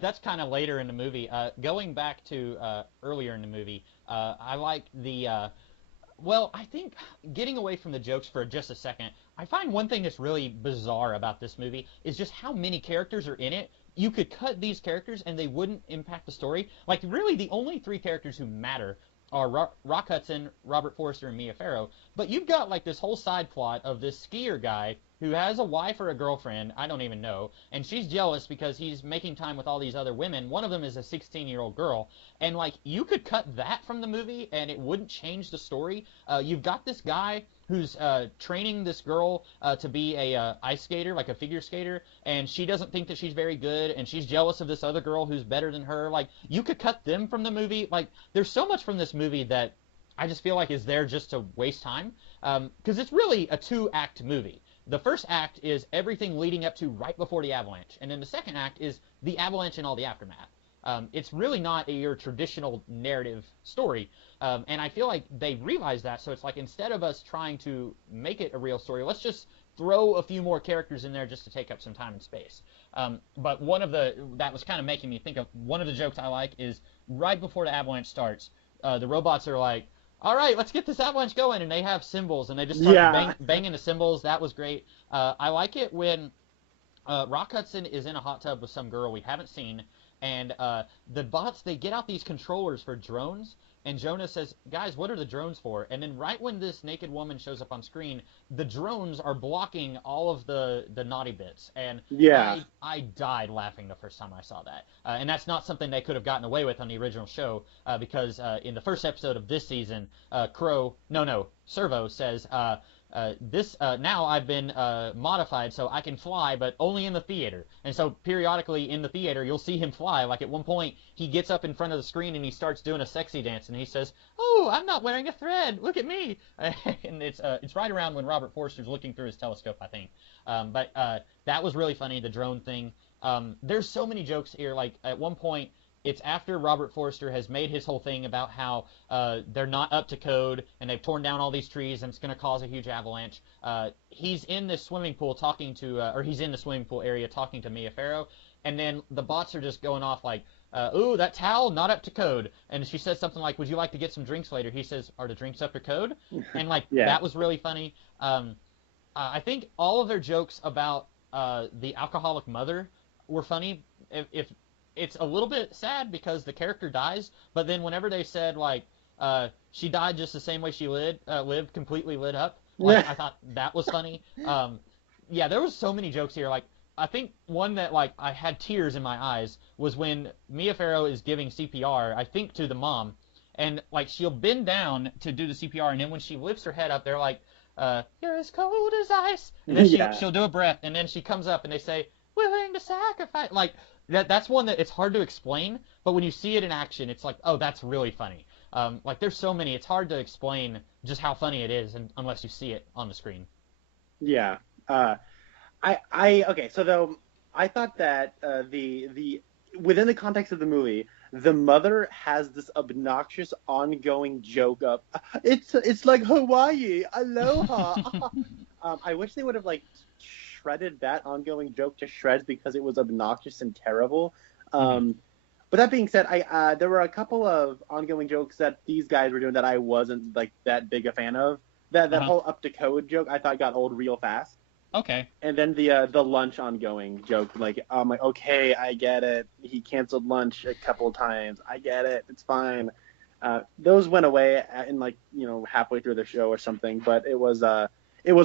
That's kind of later in the movie. Going back to earlier in the movie, I like the. I think getting away from the jokes for just a second, I find one thing that's really bizarre about this movie is just how many characters are in it. You could cut these characters and they wouldn't impact the story. Like, really, the only 3 characters who matter are Rock Hudson, Robert Forster, and Mia Farrow. But you've got, like, this whole side plot of this skier guy who has a wife or a girlfriend, I don't even know, and she's jealous because he's making time with all these other women. One of them is a 16-year-old girl, and like you could cut that from the movie and it wouldn't change the story. You've got this guy who's training this girl to be a ice skater, like a figure skater, and she doesn't think that she's very good, and she's jealous of this other girl who's better than her. Like, you could cut them from the movie. Like, there's so much from this movie that I just feel like is there just to waste time, because it's really a 2-act movie. The first act is everything leading up to right before the avalanche, and then the second act is the avalanche and all the aftermath. It's really not your traditional narrative story, and I feel like they realize that, so it's like instead of us trying to make it a real story, let's just throw a few more characters in there just to take up some time and space. But that was kind of making me think of one of the jokes I like is right before the avalanche starts, the robots are like, all right, let's get this avalanche going, and they have cymbals, and they just start banging the cymbals. That was great. I like it when Rock Hudson is in a hot tub with some girl we haven't seen, and the bots, they get out these controllers for drones, and Jonah says, guys, what are the drones for? And then right when this naked woman shows up on screen, the drones are blocking all of the naughty bits. And I died laughing the first time I saw that. And that's not something they could have gotten away with on the original show, because in the first episode of this season, Servo says, now I've been modified so I can fly, but only in the theater. And so periodically in the theater, you'll see him fly. Like at one point, he gets up in front of the screen and he starts doing a sexy dance, and he says, "Oh, I'm not wearing a thread. Look at me." And it's right around when Robert Forster's looking through his telescope, I think. But that was really funny, the drone thing. There's so many jokes here. Like at one point, it's after Robert Forster has made his whole thing about how they're not up to code and they've torn down all these trees and it's going to cause a huge avalanche. He's in this swimming pool he's in the swimming pool area talking to Mia Farrow, and then the bots are just going off like, ooh, that towel, not up to code. And she says something like, would you like to get some drinks later? He says, are the drinks up to code? And like, that was really funny. I think all of their jokes about the alcoholic mother were funny. If it's a little bit sad because the character dies, but then whenever they said like she died just the same way she lived completely lit up, like I thought that was funny. Yeah, there was so many jokes here. Like I think one that like I had tears in my eyes was when Mia Farrow is giving CPR, I think to the mom, and like she'll bend down to do the CPR, and then when she lifts her head up, they're like, "You're as cold as ice," and then she'll do a breath, and then she comes up and they say, "Willing to sacrifice," like. That's one that it's hard to explain, but when you see it in action, it's like, oh, that's really funny. Like there's so many, it's hard to explain just how funny it is, unless you see it on the screen. Yeah. Okay. So though I thought that the within the context of the movie, the mother has this obnoxious ongoing joke of it's like Hawaii, aloha. I wish they would have like shredded that ongoing joke to shreds because it was obnoxious and terrible. But that being said, there were a couple of ongoing jokes that these guys were doing that I wasn't like that big a fan of. That whole up to code joke I thought got old real fast. Okay. And then the lunch ongoing joke, like I'm like, okay, I get it. He canceled lunch a couple of times. I get it. It's fine. Those went away in like halfway through the show or something. But it was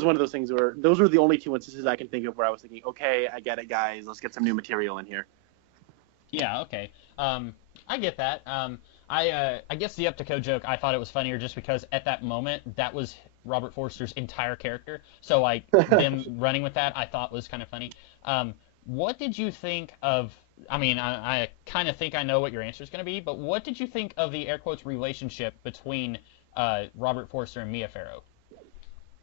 one of those things where those were the only two instances I can think of where I was thinking, okay, I get it, guys. Let's get some new material in here. Yeah. Okay. I get that. I guess the up to code joke, I thought it was funnier just because at that moment that was Robert Forster's entire character. So like them running with that, I thought was kind of funny. What did you think of? I mean, I kind of think I know what your answer is going to be, but what did you think of the air quotes relationship between Robert Forster and Mia Farrow?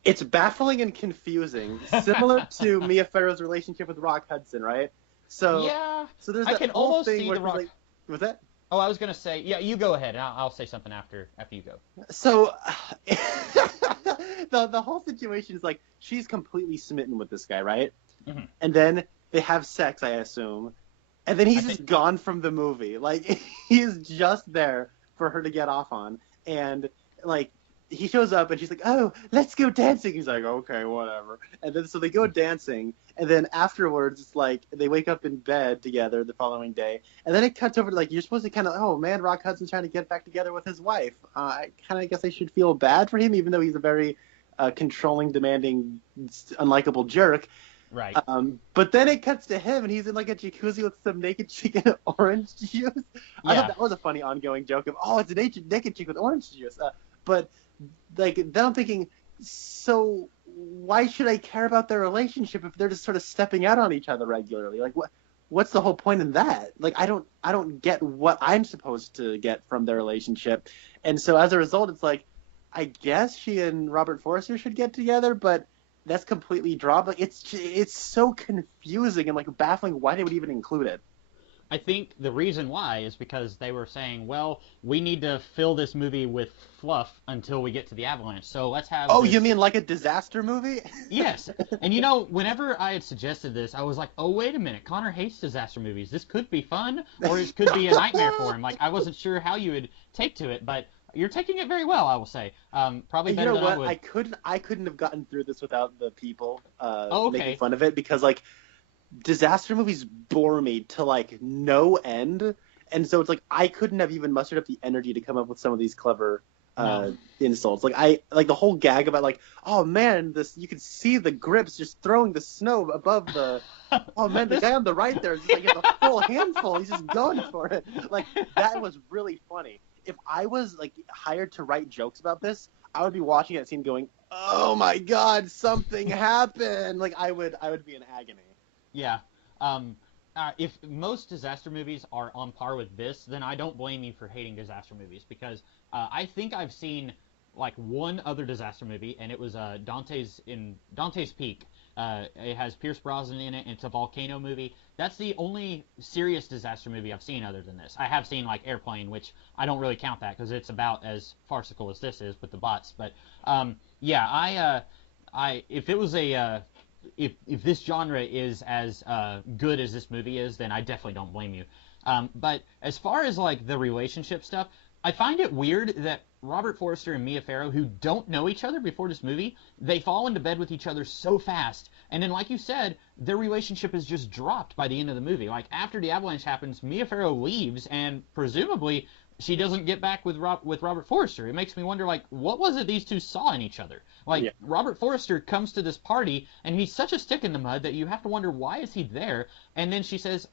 It's baffling and confusing, similar to Mia Farrow's relationship with Rock Hudson, right? So yeah, so there's I that can whole almost thing see where the Rock. like, what's that? Oh, I was gonna say, yeah, you go ahead, and I'll say something after you go. So the whole situation is like she's completely smitten with this guy, right? Mm-hmm. And then they have sex, I assume, and then he's just gone from the movie. Like he's just there for her to get off on, and like he shows up and she's like, "Oh, let's go dancing." He's like, "Okay, whatever." And then so they go dancing, and then afterwards it's like they wake up in bed together the following day, and then it cuts over to like you're supposed to kind of, oh man, Rock Hudson's trying to get back together with his wife. I kind of guess I should feel bad for him, even though he's a very controlling, demanding, unlikable jerk. Right. But then it cuts to him, and he's in like a jacuzzi with some naked chick and orange juice. I thought that was a funny ongoing joke of, oh, it's a naked chick with orange juice. But like then I'm thinking, so why should I care about their relationship if they're just sort of stepping out on each other regularly? Like what's the whole point in that? Like I don't get what I'm supposed to get from their relationship. And so as a result, it's like I guess she and Robert Forster should get together, but that's completely dropped. Like it's so confusing and like baffling why they would even include it. I think the reason why is because they were saying, well, we need to fill this movie with fluff until we get to the Avalanche. So let's have. Oh, this... you mean like a disaster movie? Yes. And whenever I had suggested this, I was like, oh, wait a minute. Connor hates disaster movies. This could be fun, or it could be a nightmare for him. Like I wasn't sure how you would take to it, but you're taking it very well, I will say. Probably better than I would. I couldn't have gotten through this without the people okay. making fun of it, because like disaster movies bore me to like no end, and so it's like I couldn't have even mustered up the energy to come up with some of these clever insults. Like the whole gag about like, oh man, this you could see the grips just throwing the snow above the oh man, the guy on the right there is just like he has a full handful, he's just going for it. Like that was really funny. If I was like hired to write jokes about this, I would be watching that scene going, oh my god, something happened. Like I would be in agony. Yeah. If most disaster movies are on par with this, then I don't blame you for hating disaster movies, because I think I've seen like one other disaster movie, and it was Dante's Peak. It has Pierce Brosnan in it, and it's a volcano movie. That's the only serious disaster movie I've seen other than this. I have seen like Airplane, which I don't really count that because it's about as farcical as this is with the bots. But yeah, if it was a if this genre is as good as this movie is, then I definitely don't blame you. But as far as like the relationship stuff, I find it weird that Robert Forster and Mia Farrow, who don't know each other before this movie, they fall into bed with each other so fast. And then, like you said, their relationship is just dropped by the end of the movie. Like, after the avalanche happens, Mia Farrow leaves, and presumably she doesn't get back with Robert Forster. It makes me wonder, like, what was it these two saw in each other? Like, Robert Forster comes to this party, and he's such a stick in the mud that you have to wonder, why is he there? And then she says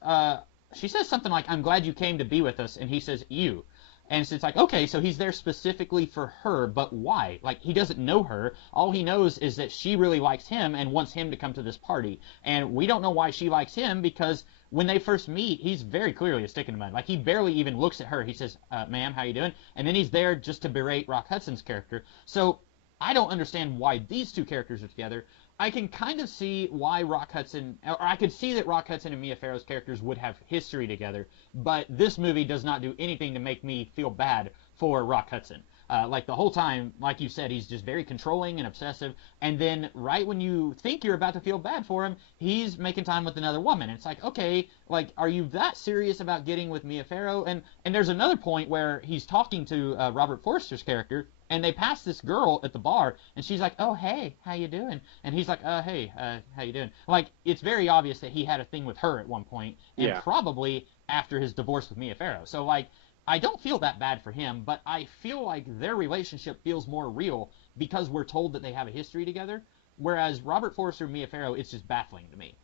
something like, I'm glad you came to be with us, and he says, you. And so it's like, okay, so he's there specifically for her, but why? Like, he doesn't know her. All he knows is that she really likes him and wants him to come to this party. And we don't know why she likes him, because when they first meet, he's very clearly a stick in the mud. Like, he barely even looks at her. He says, ma'am, how you doing? And then he's there just to berate Rock Hudson's character. So I don't understand why these two characters are together. I can kind of see why Rock Hudson, or I could see that Rock Hudson and Mia Farrow's characters would have history together, but this movie does not do anything to make me feel bad for Rock Hudson. Like, the whole time, like you said, he's just very controlling and obsessive, and then right when you think you're about to feel bad for him, he's making time with another woman. It's like, okay, like, are you that serious about getting with Mia Farrow? And there's another point where he's talking to Robert Forster's character, and they pass this girl at the bar, and she's like, oh, hey, how you doing? And he's like, hey, how you doing? Like, it's very obvious that he had a thing with her at one point, and probably after his divorce with Mia Farrow. So, like, I don't feel that bad for him, but I feel like their relationship feels more real because we're told that they have a history together, whereas Robert Forster and Mia Farrow, it's just baffling to me.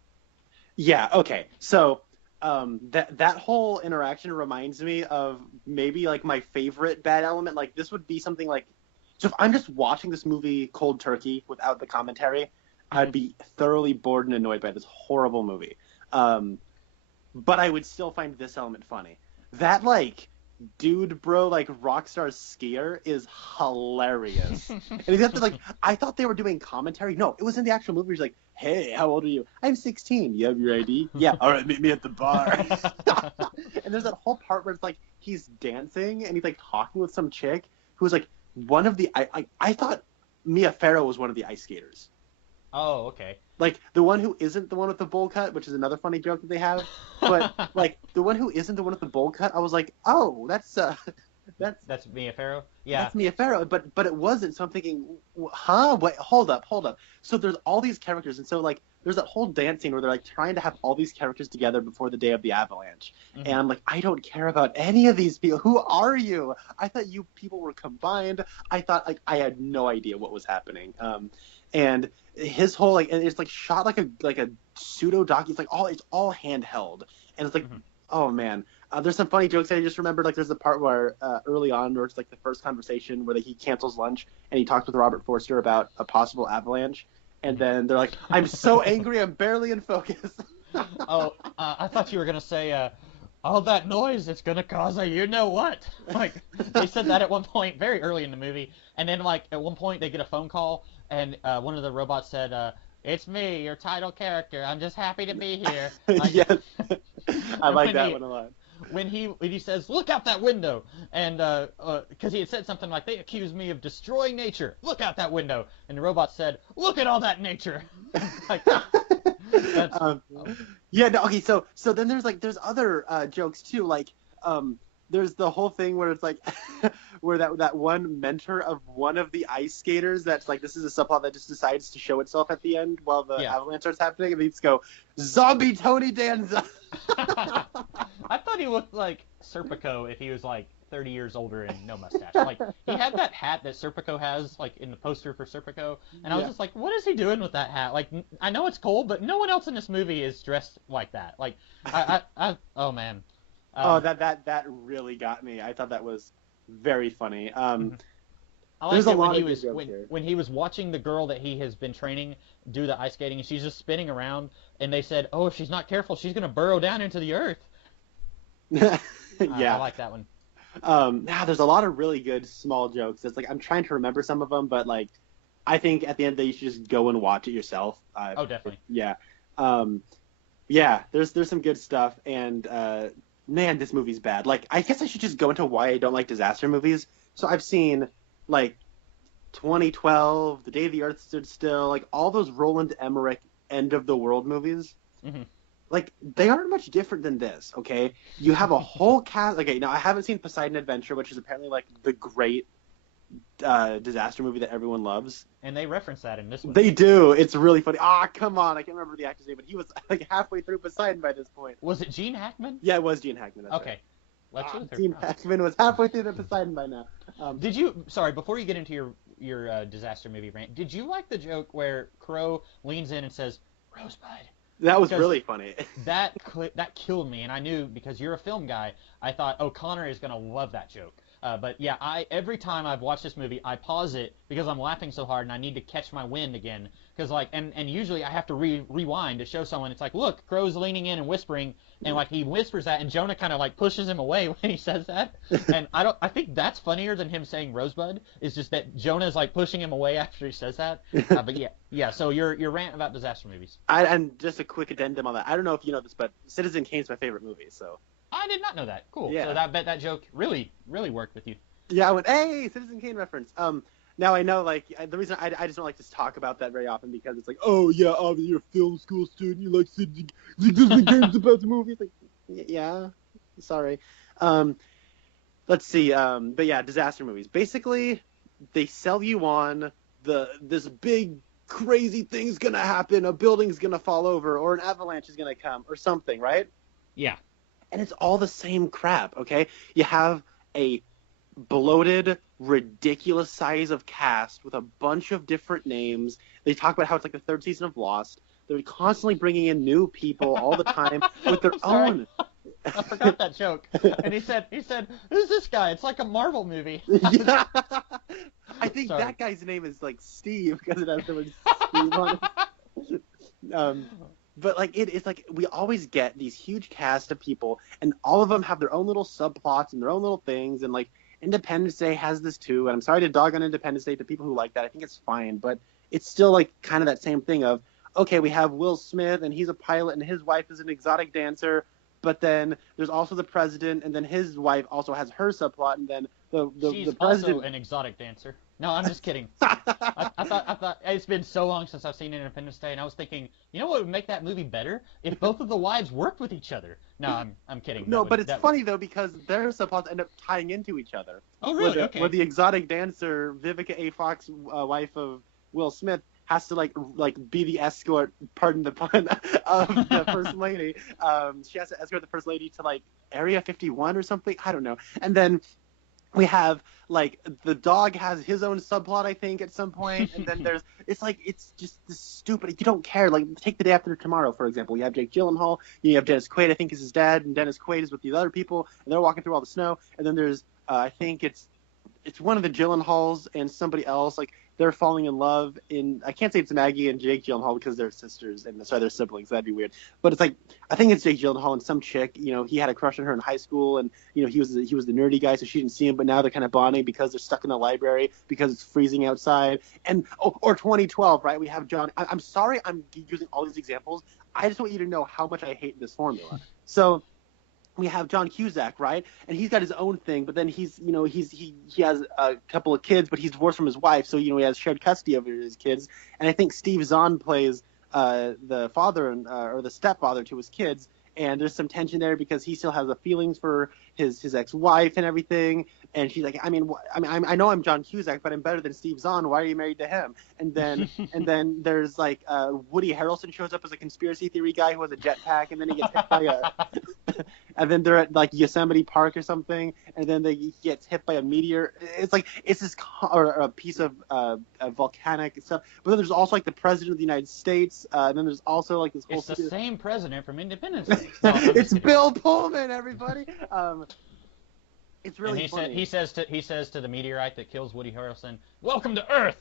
Yeah, okay. So that whole interaction reminds me of maybe like my favorite bad element. Like, this would be something like, so if I'm just watching this movie cold turkey without the commentary, I'd be thoroughly bored and annoyed by this horrible movie. But I would still find this element funny. That, like, dude bro, like, rock star skier is hilarious. And he's got to, like, I thought they were doing commentary. No, it was in the actual movie. He's like, hey, how old are you? I'm 16. You have your ID? Yeah. All right, meet me at the bar. And there's that whole part where it's like he's dancing and he's like talking with some chick who's like one of the I thought Mia Farrow was one of the ice skaters. Oh, okay. Like, the one who isn't the one with the bowl cut, which is another funny joke that they have. But, like, the one who isn't the one with the bowl cut, I was like, oh, that's Mia Farrow? Yeah. That's Mia Farrow, but it wasn't, so I'm thinking, huh? Wait, hold up. So there's all these characters, and so, like, there's that whole dance scene where they're, like, trying to have all these characters together before the day of the avalanche. Mm-hmm. And I'm like, I don't care about any of these people. Who are you? I thought you people were combined. I thought, like, I had no idea what was happening. And his whole, like, and it's like shot like a pseudo docu. It's like it's all handheld, and it's like, oh man. There's some funny jokes that I just remembered. Like, there's the part where early on, where it's like the first conversation where he cancels lunch and he talks with Robert Forster about a possible avalanche, and then they're like, I'm so angry, I'm barely in focus. I thought you were gonna say, all that noise, it's gonna cause a you-know-what. Like, they said that at one point very early in the movie, and then, like, at one point they get a phone call, and one of the robots said, it's me, your title character. I'm just happy to be here. Like, yes. I like that one a lot. When he says, look out that window, and because he had said something like, they accused me of destroying nature. Look out that window. And the robot said, look at all that nature. Like, yeah, no, okay, so then there's other jokes too, like there's the whole thing where it's like where that one mentor of one of the ice skaters that's like, this is a subplot that just decides to show itself at the end while the avalanche starts happening, and they just go, zombie Tony Danza. I thought he looked like Serpico if he was like 30 years older and no mustache. Like, he had that hat that Serpico has, like, in the poster for Serpico, and I was just like, what is he doing with that hat? Like, I know it's cool, but no one else in this movie is dressed like that. Like, oh man. That really got me. I thought that was very funny. I liked it when he was watching the girl that he has been training do the ice skating, and she's just spinning around, and they said, oh, if she's not careful, she's going to burrow down into the earth. Yeah. I like that one. There's a lot of really good small jokes. It's like, I'm trying to remember some of them, but, like, I think at the end of the day, you should just go and watch it yourself. Oh, definitely. Yeah. There's some good stuff, and man, this movie's bad. Like, I guess I should just go into why I don't like disaster movies. So I've seen, like, 2012, The Day the Earth Stood Still, like, all those Roland Emmerich end of the world movies. Mm-hmm. Like, they aren't much different than this, okay? You have a whole cast. Okay, now I haven't seen Poseidon Adventure, which is apparently, like, the great disaster movie that everyone loves. And they reference that in this one. They do. It's really funny. Come on. I can't remember the actor's name, but he was like halfway through Poseidon by this point. Was it Gene Hackman? Yeah, it was Gene Hackman. That's okay. Right. Gene Hackman was halfway through the Poseidon by now. Did you? Sorry, before you get into your disaster movie rant, did you like the joke where Crow leans in and says, "Rosebud"? That was really funny. that killed me, and I knew because you're a film guy, I thought O'Connor is gonna love that joke. But yeah, every time I've watched this movie, I pause it because I'm laughing so hard and I need to catch my wind again. Because and usually I have to rewind to show someone. It's like, look, Crow's leaning in and whispering, and like he whispers that, and Jonah kind of like pushes him away when he says that. And I think that's funnier than him saying Rosebud. Is just that Jonah's like pushing him away after he says that. But yeah. So your rant about disaster movies. And just a quick addendum on that. I don't know if you know this, but Citizen Kane's my favorite movie. So. I did not know that. Cool. Yeah. So I bet that joke really, really worked with you. Yeah, I went, hey, Citizen Kane reference. Now I know, like, the reason I just don't like to talk about that very often because it's like, oh yeah, you're a film school student, you like Citizen Kane's about the movie. It's like, yeah, sorry. Let's see. But yeah, disaster movies. Basically, they sell you on this big crazy thing's gonna happen, a building's gonna fall over, or an avalanche is gonna come, or something, right? Yeah. And it's all the same crap, okay? You have a bloated, ridiculous size of cast with a bunch of different names. They talk about how it's like the third season of Lost. They're constantly bringing in new people all the time with their own. I forgot that joke. And he said, who's this guy? It's like a Marvel movie. Yeah. I think that guy's name is like Steve because it has the word Steve on it. But like it's like we always get these huge cast of people, and all of them have their own little subplots and their own little things. And like Independence Day has this too. And I'm sorry to dog on Independence Day to people who like that. I think it's fine, but it's still like kind of that same thing of okay, we have Will Smith and he's a pilot and his wife is an exotic dancer, but then there's also the president and then his wife also has her subplot, and then she's the president also an exotic dancer. No, I'm just kidding. I thought it's been so long since I've seen Independence Day, and I was thinking, you know what would make that movie better? If both of the wives worked with each other. No, I'm kidding. No, but it's funny though because their subplots end up tying into each other. Oh, really? Where okay. Where the exotic dancer, Vivica A. Fox, wife of Will Smith, has to like be the escort, pardon the pun, of the first lady. She has to escort the first lady to like Area 51 or something. I don't know. And then we have like the dog has his own subplot, I think, at some point, and then it's just this stupid. You don't care. Like take The Day After Tomorrow, for example. You have Jake Gyllenhaal, you have Dennis Quaid, I think is his dad, and Dennis Quaid is with these other people, and they're walking through all the snow. And then there's I think it's one of the Gyllenhaals and somebody else. Like they're falling in love I can't say it's Maggie and Jake Gyllenhaal because they're sisters and they're siblings. That'd be weird. But it's like I think it's Jake Gyllenhaal and some chick. You know, he had a crush on her in high school, and you know he was the nerdy guy, so she didn't see him. But now they're kind of bonding because they're stuck in the library because it's freezing outside. And or 2012, right? We have John. I'm sorry, I'm using all these examples. I just want you to know how much I hate this formula. So. We have John Cusack, right? And he's got his own thing, but then he has a couple of kids, but he's divorced from his wife, so he has shared custody over his kids. And I think Steve Zahn plays the father or the stepfather to his kids, and there's some tension there because he still has the feelings for his ex-wife and everything. And she's like, I know I'm John Cusack, but I'm better than Steve Zahn. Why are you married to him? And then there's like Woody Harrelson shows up as a conspiracy theory guy who has a jetpack, and then he gets hit by and then they're at like Yosemite Park or something, and then he gets hit by a meteor. It's this or a piece of volcanic stuff. But then there's also like the president of the United States, and then there's also like this whole. It's the same president from Independence Day. No, it's Bill Pullman, everybody. It's really funny. He says to the meteorite that kills Woody Harrelson, "Welcome to Earth."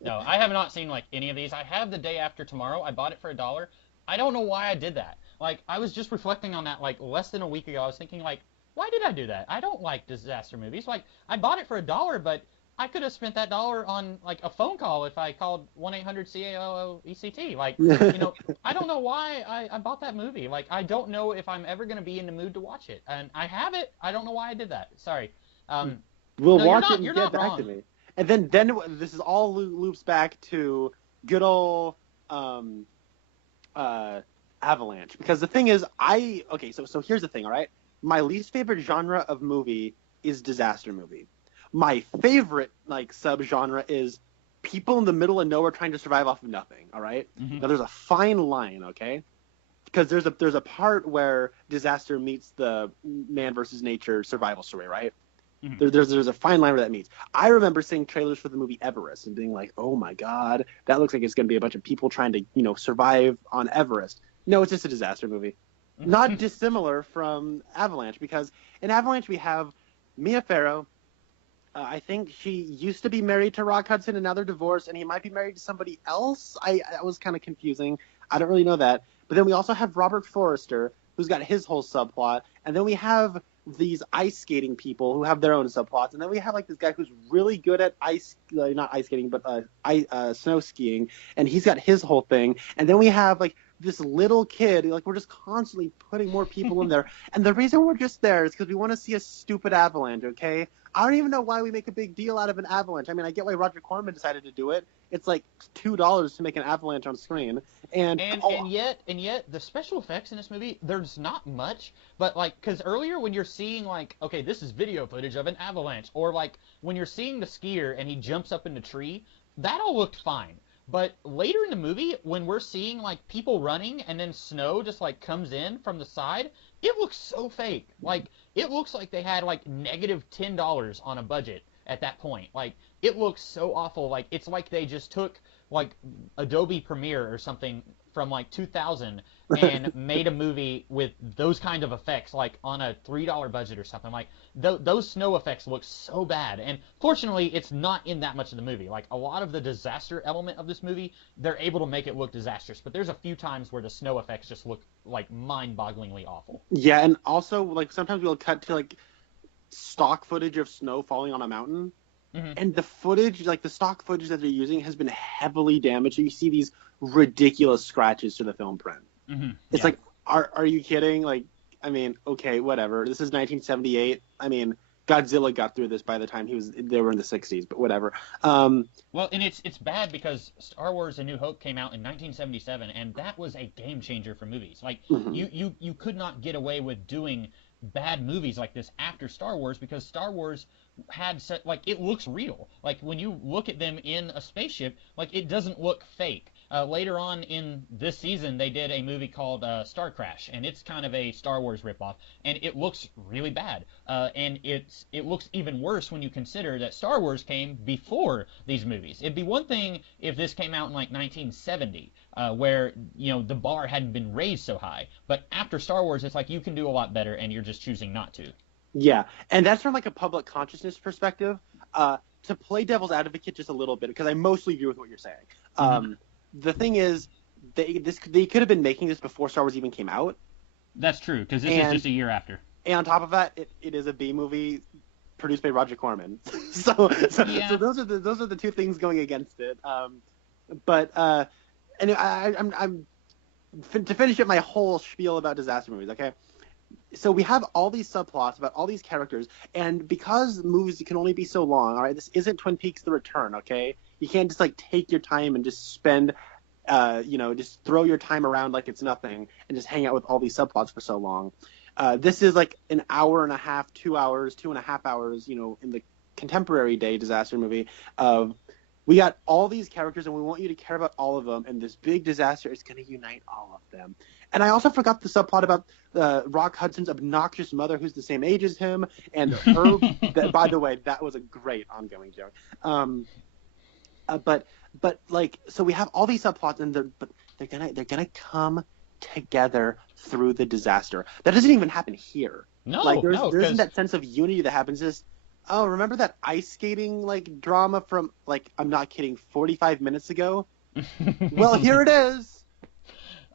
No, I have not seen like any of these. I have The Day After Tomorrow. I bought it for $1. I don't know why I did that. Like I was just reflecting on that like less than a week ago. I was thinking like, why did I do that? I don't like disaster movies. Like I bought it for $1, but I could have spent that $1 on like a phone call if I called 1-800-CAOO-ECT. Like, I don't know why I bought that movie. Like, I don't know if I'm ever going to be in the mood to watch it. And I have it. I don't know why I did that. Sorry. We'll watch it and get back to me. And then this is all loops back to good old Avalanche. Because the thing is, so here's the thing, all right? My least favorite genre of movie is disaster movie. My favorite like subgenre is people in the middle of nowhere trying to survive off of nothing. All right. Mm-hmm. Now there's a fine line, okay? Because there's a part where disaster meets the man versus nature survival story, right? Mm-hmm. There's a fine line where that meets. I remember seeing trailers for the movie Everest and being like, oh my god, that looks like it's going to be a bunch of people trying to survive on Everest. No, it's just a disaster movie. Not dissimilar from Avalanche, because in Avalanche we have Mia Farrow. I think she used to be married to Rock Hudson, and now they're divorced, and he might be married to somebody else. That was kind of confusing. I don't really know that. But then we also have Robert Forrester, who's got his whole subplot, and then we have these ice skating people who have their own subplots, and then we have like this guy who's really good at not ice skating, but snow skiing, and he's got his whole thing, and then we have like this little kid, like we're just constantly putting more people in there, and the reason we're just there is because we want to see a stupid avalanche, okay? I don't even know why we make a big deal out of an avalanche. I mean, I get why Roger Corman decided to do it. It's like $2 to make an avalanche on screen, and yet the special effects in this movie, there's not much, but like, because earlier when you're seeing like, okay, this is video footage of an avalanche, or like when you're seeing the skier and he jumps up in the tree, that all looked fine. But later in the movie, when we're seeing like people running and then snow just like comes in from the side, it looks so fake. Like it looks like they had like negative $10 on a budget at that point. Like it looks so awful. Like it's like they just took like Adobe Premiere or something from like 2000 and made a movie with those kind of effects, like on a $3 budget or something. Like those snow effects look so bad, and fortunately it's not in that much of the movie. Like a lot of the disaster element of this movie, they're able to make it look disastrous, but there's a few times where the snow effects just look like mind-bogglingly awful. Yeah, and also like sometimes we'll cut to like stock footage of snow falling on a mountain. Mm-hmm. And the footage, like the stock footage that they're using, has been heavily damaged. So you see these ridiculous scratches to the film print. Mm-hmm. It's like, are you kidding? Like, I mean, okay, whatever. This is 1978. I mean, Godzilla got through this by the time they were in the 60s, but whatever. Well, and it's bad because Star Wars: A New Hope came out in 1977, and that was a game changer for movies. Like, mm-hmm. you could not get away with doing bad movies like this after Star Wars, because Star Wars had like, it looks real. Like when you look at them in a spaceship, like it doesn't look fake. Later on in this season, they did a movie called Star Crash, and it's kind of a Star Wars ripoff, and it looks really bad. And it looks even worse when you consider that Star Wars came before these movies. It'd be one thing if this came out in like 1970, where the bar hadn't been raised so high. But after Star Wars, it's like you can do a lot better, and you're just choosing not to. Yeah, and that's from like a public consciousness perspective. To play devil's advocate just a little bit, because I mostly agree with what you're saying. Mm-hmm. The thing is, they could have been making this before Star Wars even came out. That's true, because this is just a year after. And on top of that, it is a B movie produced by Roger Corman. so those are the two things going against it. And I'm to finish up my whole spiel about disaster movies. Okay. So we have all these subplots about all these characters, and because movies can only be so long, all right, this isn't Twin Peaks: The Return, okay? You can't just like take your time and just spend, just throw your time around like it's nothing and just hang out with all these subplots for so long. This is like an hour and a half, 2 hours, 2.5 hours, in the contemporary day disaster movie of, we got all these characters and we want you to care about all of them, and this big disaster is going to unite all of them. And I also forgot the subplot about Rock Hudson's obnoxious mother, who's the same age as him, and her. By the way, that was a great ongoing joke. But like, so we have all these subplots, and they're gonna come together through the disaster. That doesn't even happen here. No, like there isn't that sense of unity that happens. Just, oh, remember that ice skating like drama from, like, I'm not kidding, 45 minutes ago? Well, here it is.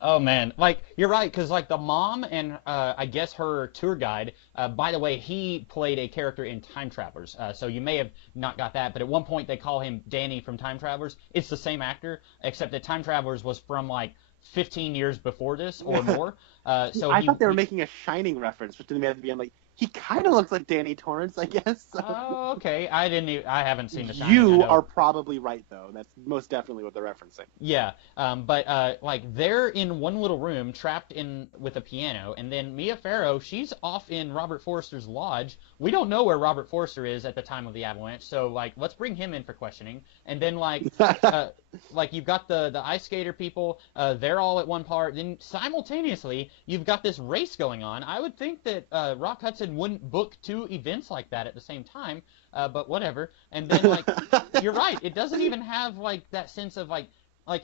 Oh, man. Like, you're right, because, like, the mom and, I guess, her tour guide, by the way, he played a character in Time Travelers, so you may have not got that, but at one point they call him Danny from Time Travelers. It's the same actor, except that Time Travelers was from, like, 15 years before this or more. So I thought they were making a Shining reference, which to me at the end, like, He kind of looks like Danny Torrance, I guess. So. Oh, okay. I haven't seen The Shining. You are probably right, though. That's most definitely what they're referencing. Yeah, but like they're in one little room trapped in with a piano, and then Mia Farrow, she's off in Robert Forster's lodge. We don't know where Robert Forster is at the time of the avalanche, so like let's bring him in for questioning. And then like you've got the ice skater people, they're all at one part. Then simultaneously you've got this race going on. I would think that Rock Hudson wouldn't book two events like that at the same time. But whatever. And then like you're right, it doesn't even have like that sense of like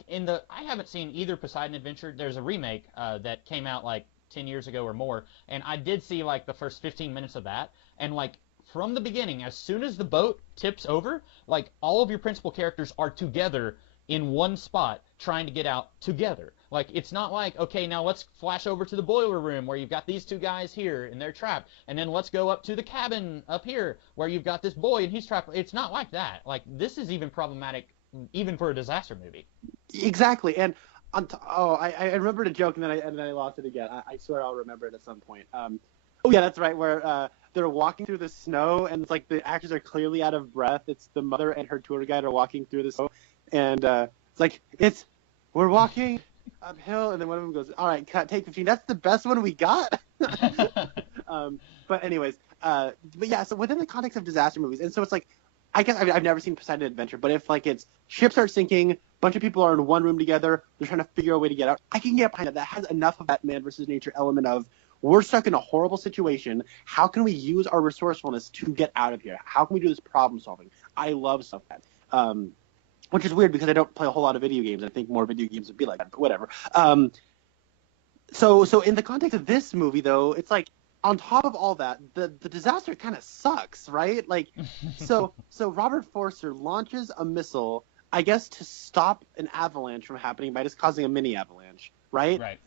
in the I haven't seen either Poseidon Adventure. There's a remake that came out like 10 years ago or more, and I did see like the first 15 minutes of that, and like from the beginning, as soon as the boat tips over, like all of your principal characters are together in one spot trying to get out together. Like, it's not like, okay, now let's flash over to the boiler room where you've got these two guys here and they're trapped, and then let's go up to the cabin up here where you've got this boy and he's trapped. It's not like that. Like, this is even problematic even for a disaster movie. Exactly. And I remembered a joke and then I lost it again. I swear I'll remember it at some point. Oh yeah, that's right, where they're walking through the snow and it's like the actors are clearly out of breath. It's the mother and her tour guide are walking through the snow, and it's like we're walking uphill, and then one of them goes, all right, cut, take 15. That's the best one we got. But anyways, but yeah, so within the context of disaster movies, and so it's like, I guess I've never seen Poseidon Adventure, but if like it's ships are sinking, a bunch of people are in one room together, they're trying to figure a way to get out, I can get behind it. That has enough of that man versus nature element of, we're stuck in a horrible situation. How can we use our resourcefulness to get out of here? How can we do this problem solving? I love stuff like that. Which is weird because I don't play a whole lot of video games. I think more video games would be like that, but whatever. So in the context of this movie, though, it's like, on top of all that, the disaster kind of sucks, right? Like, so Robert Forster launches a missile, I guess, to stop an avalanche from happening by just causing a mini avalanche, right? Right.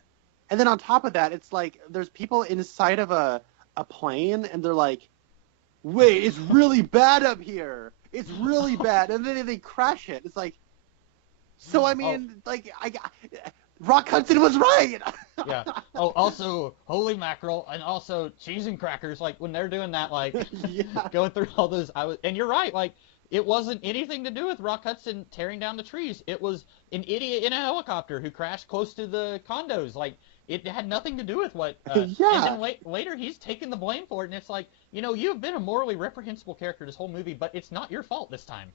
And then on top of that, it's like there's people inside of a plane, and they're like, wait, it's really bad up here. It's really bad. And then they crash it. It's like, so I mean, Rock Hudson was right. Yeah. Oh, also, holy mackerel, and also cheese and crackers. Like, when they're doing that, like, yeah. going through all those, and you're right, like, it wasn't anything to do with Rock Hudson tearing down the trees. It was an idiot in a helicopter who crashed close to the condos. Like, it had nothing to do with what... yeah. And then later, he's taking the blame for it, and it's like, you know, you've been a morally reprehensible character this whole movie, but it's not your fault this time.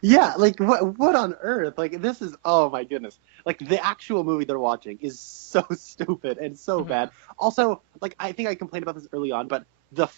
Yeah, like, what on earth? Like, this is... Oh, my goodness. Like, the actual movie they're watching is so stupid and so bad. Also, like, I think I complained about this early on, but the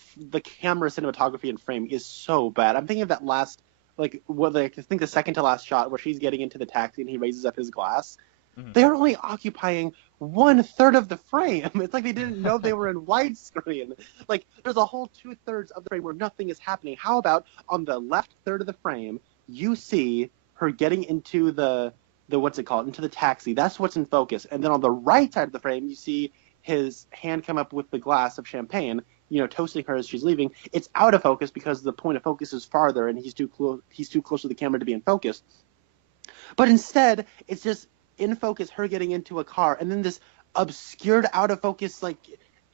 camera cinematography and frame is so bad. I'm thinking of that last... Like, I think the second to last shot where she's getting into the taxi and he raises up his glass. Mm-hmm. They are only occupying 1/3 of the frame. It's like they didn't know they were in widescreen. Like, there's a whole 2/3 of the frame where nothing is happening. How about on the left third of the frame, you see her getting into the what's it called? Into the taxi. That's what's in focus. And then on the right side of the frame, you see his hand come up with the glass of champagne, you know, toasting her as she's leaving. It's out of focus because the point of focus is farther and he's too close to the camera to be in focus. But instead, it's just in focus, her getting into a car, and then this obscured out of focus like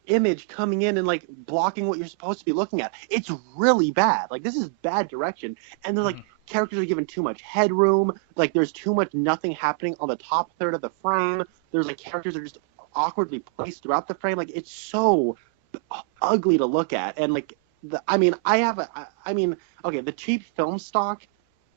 image coming in and like blocking what you're supposed to be looking at. It's really bad. Like, this is bad direction. And then like characters are given too much headroom. Like, there's too much nothing happening on the top third of the frame. There's like characters are just awkwardly placed throughout the frame. Like, it's so ugly to look at. And like, okay, the cheap film stock,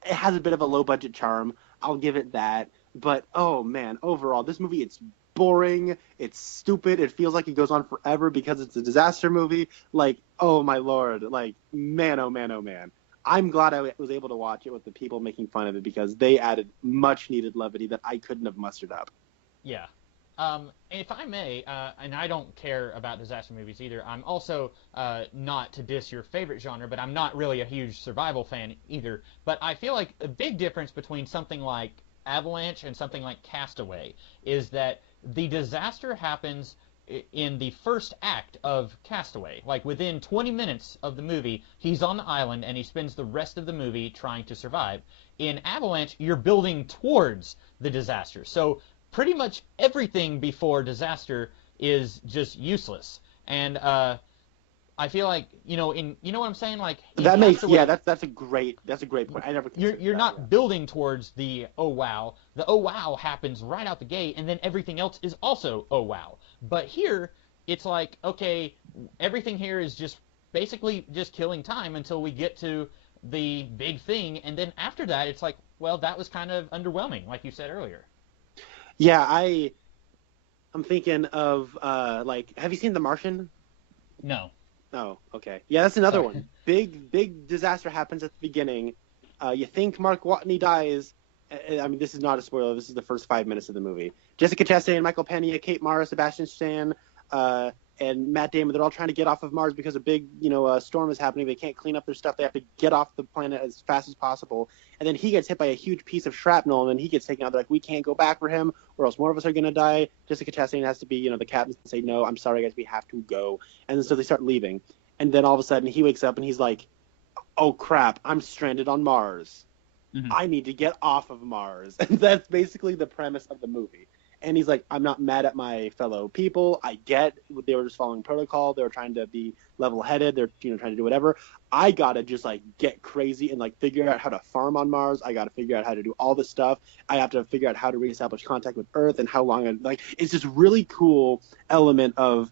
it has a bit of a low budget charm. I'll give it that. But, oh man, overall, this movie, it's boring, it's stupid, it feels like it goes on forever because it's a disaster movie. Like, oh my lord, like, man, oh man, oh man. I'm glad I was able to watch it with the people making fun of it because they added much needed levity that I couldn't have mustered up. Yeah. If I may, and I don't care about disaster movies either, I'm also not to diss your favorite genre, but I'm not really a huge survival fan either. But I feel like a big difference between something like Avalanche and something like Castaway is that the disaster happens in the first act of Castaway. Like, within 20 minutes of the movie, he's on the island and he spends the rest of the movie trying to survive. In Avalanche, you're building towards the disaster. So pretty much everything before disaster is just useless. And I I feel like, you know what I'm saying? Like that makes that's a great point. I never you're not building towards the oh wow. The oh wow happens right out the gate, and then everything else is also oh wow. But here it's like, okay, everything here is just basically just killing time until we get to the big thing, and then after that it's like, well, that was kind of underwhelming, like you said earlier. Yeah, I'm thinking of like, have you seen The Martian? No. Oh, okay. Yeah, that's another one. Big disaster happens at the beginning. You think Mark Watney dies. I mean, this is not a spoiler. This is the first 5 minutes of the movie. Jessica Chastain, Michael Pena, Kate Mara, Sebastian Stan, and Matt Damon, they're all trying to get off of Mars because a big, storm is happening. They can't clean up their stuff. They have to get off the planet as fast as possible. And then he gets hit by a huge piece of shrapnel, and then he gets taken out. They're like, we can't go back for him, or else more of us are going to die. Jessica Chastain has to be, the captain, and say, no, I'm sorry, guys, we have to go. And then so they start leaving. And then all of a sudden he wakes up and he's like, oh, crap, I'm stranded on Mars. Mm-hmm. I need to get off of Mars. And that's basically the premise of the movie. And he's like, I'm not mad at my fellow people. I get they were just following protocol. They were trying to be level-headed. They're trying to do whatever. I got to just, get crazy and, figure out how to farm on Mars. I got to figure out how to do all this stuff. I have to figure out how to reestablish contact with Earth and how long. It's this really cool element of,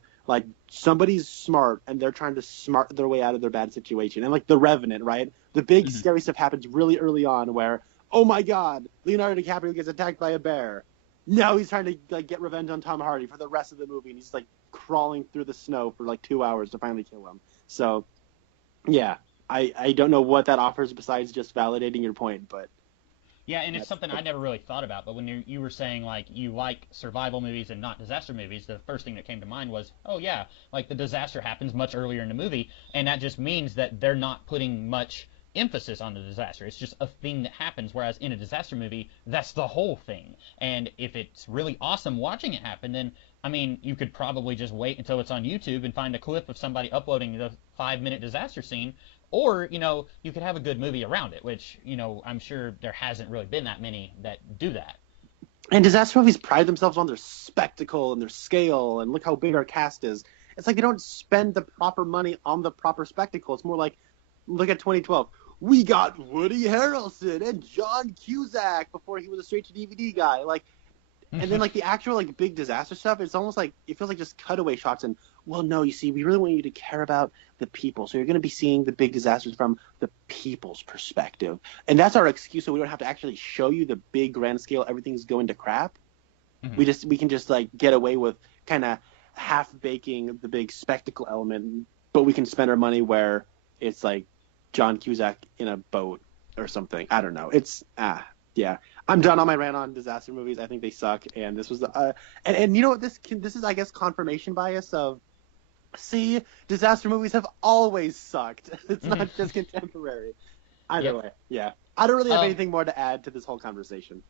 somebody's smart and they're trying to smart their way out of their bad situation. And, The Revenant, right? The big scary stuff happens really early on where, oh, my God, Leonardo DiCaprio gets attacked by a bear. Now he's trying to get revenge on Tom Hardy for the rest of the movie, and he's crawling through the snow for 2 hours to finally kill him. So, yeah, I don't know what that offers besides just validating your point, but yeah, and it's something I never really thought about. But when you were saying you like survival movies and not disaster movies, the first thing that came to mind was, oh yeah, the disaster happens much earlier in the movie, and that just means that they're not putting much emphasis on the disaster. It's just a thing that happens, whereas in a disaster movie, that's the whole thing. And if it's really awesome watching it happen, then, I mean, you could probably just wait until it's on YouTube and find a clip of somebody uploading the 5-minute disaster scene, or, you could have a good movie around it, which, I'm sure there hasn't really been that many that do that. And disaster movies pride themselves on their spectacle and their scale, and look how big our cast is. It's they don't spend the proper money on the proper spectacle. It's more look at 2012. We got Woody Harrelson and John Cusack before he was a straight-to-DVD guy. And then, the actual, big disaster stuff, it's almost it feels like just cutaway shots. And, well, no, you see, we really want you to care about the people. So you're going to be seeing the big disasters from the people's perspective. And that's our excuse, so we don't have to actually show you the big grand scale, everything's going to crap. Mm-hmm. We can just, get away with kind of half-baking the big spectacle element, but we can spend our money where it's, John Cusack in a boat or something. I don't know. It's yeah. I'm done on my rant on disaster movies. I think they suck, and this was and you know what, this is, I guess, confirmation bias of, see, disaster movies have always sucked. It's not just contemporary. Either way, yeah. I don't really have anything more to add to this whole conversation.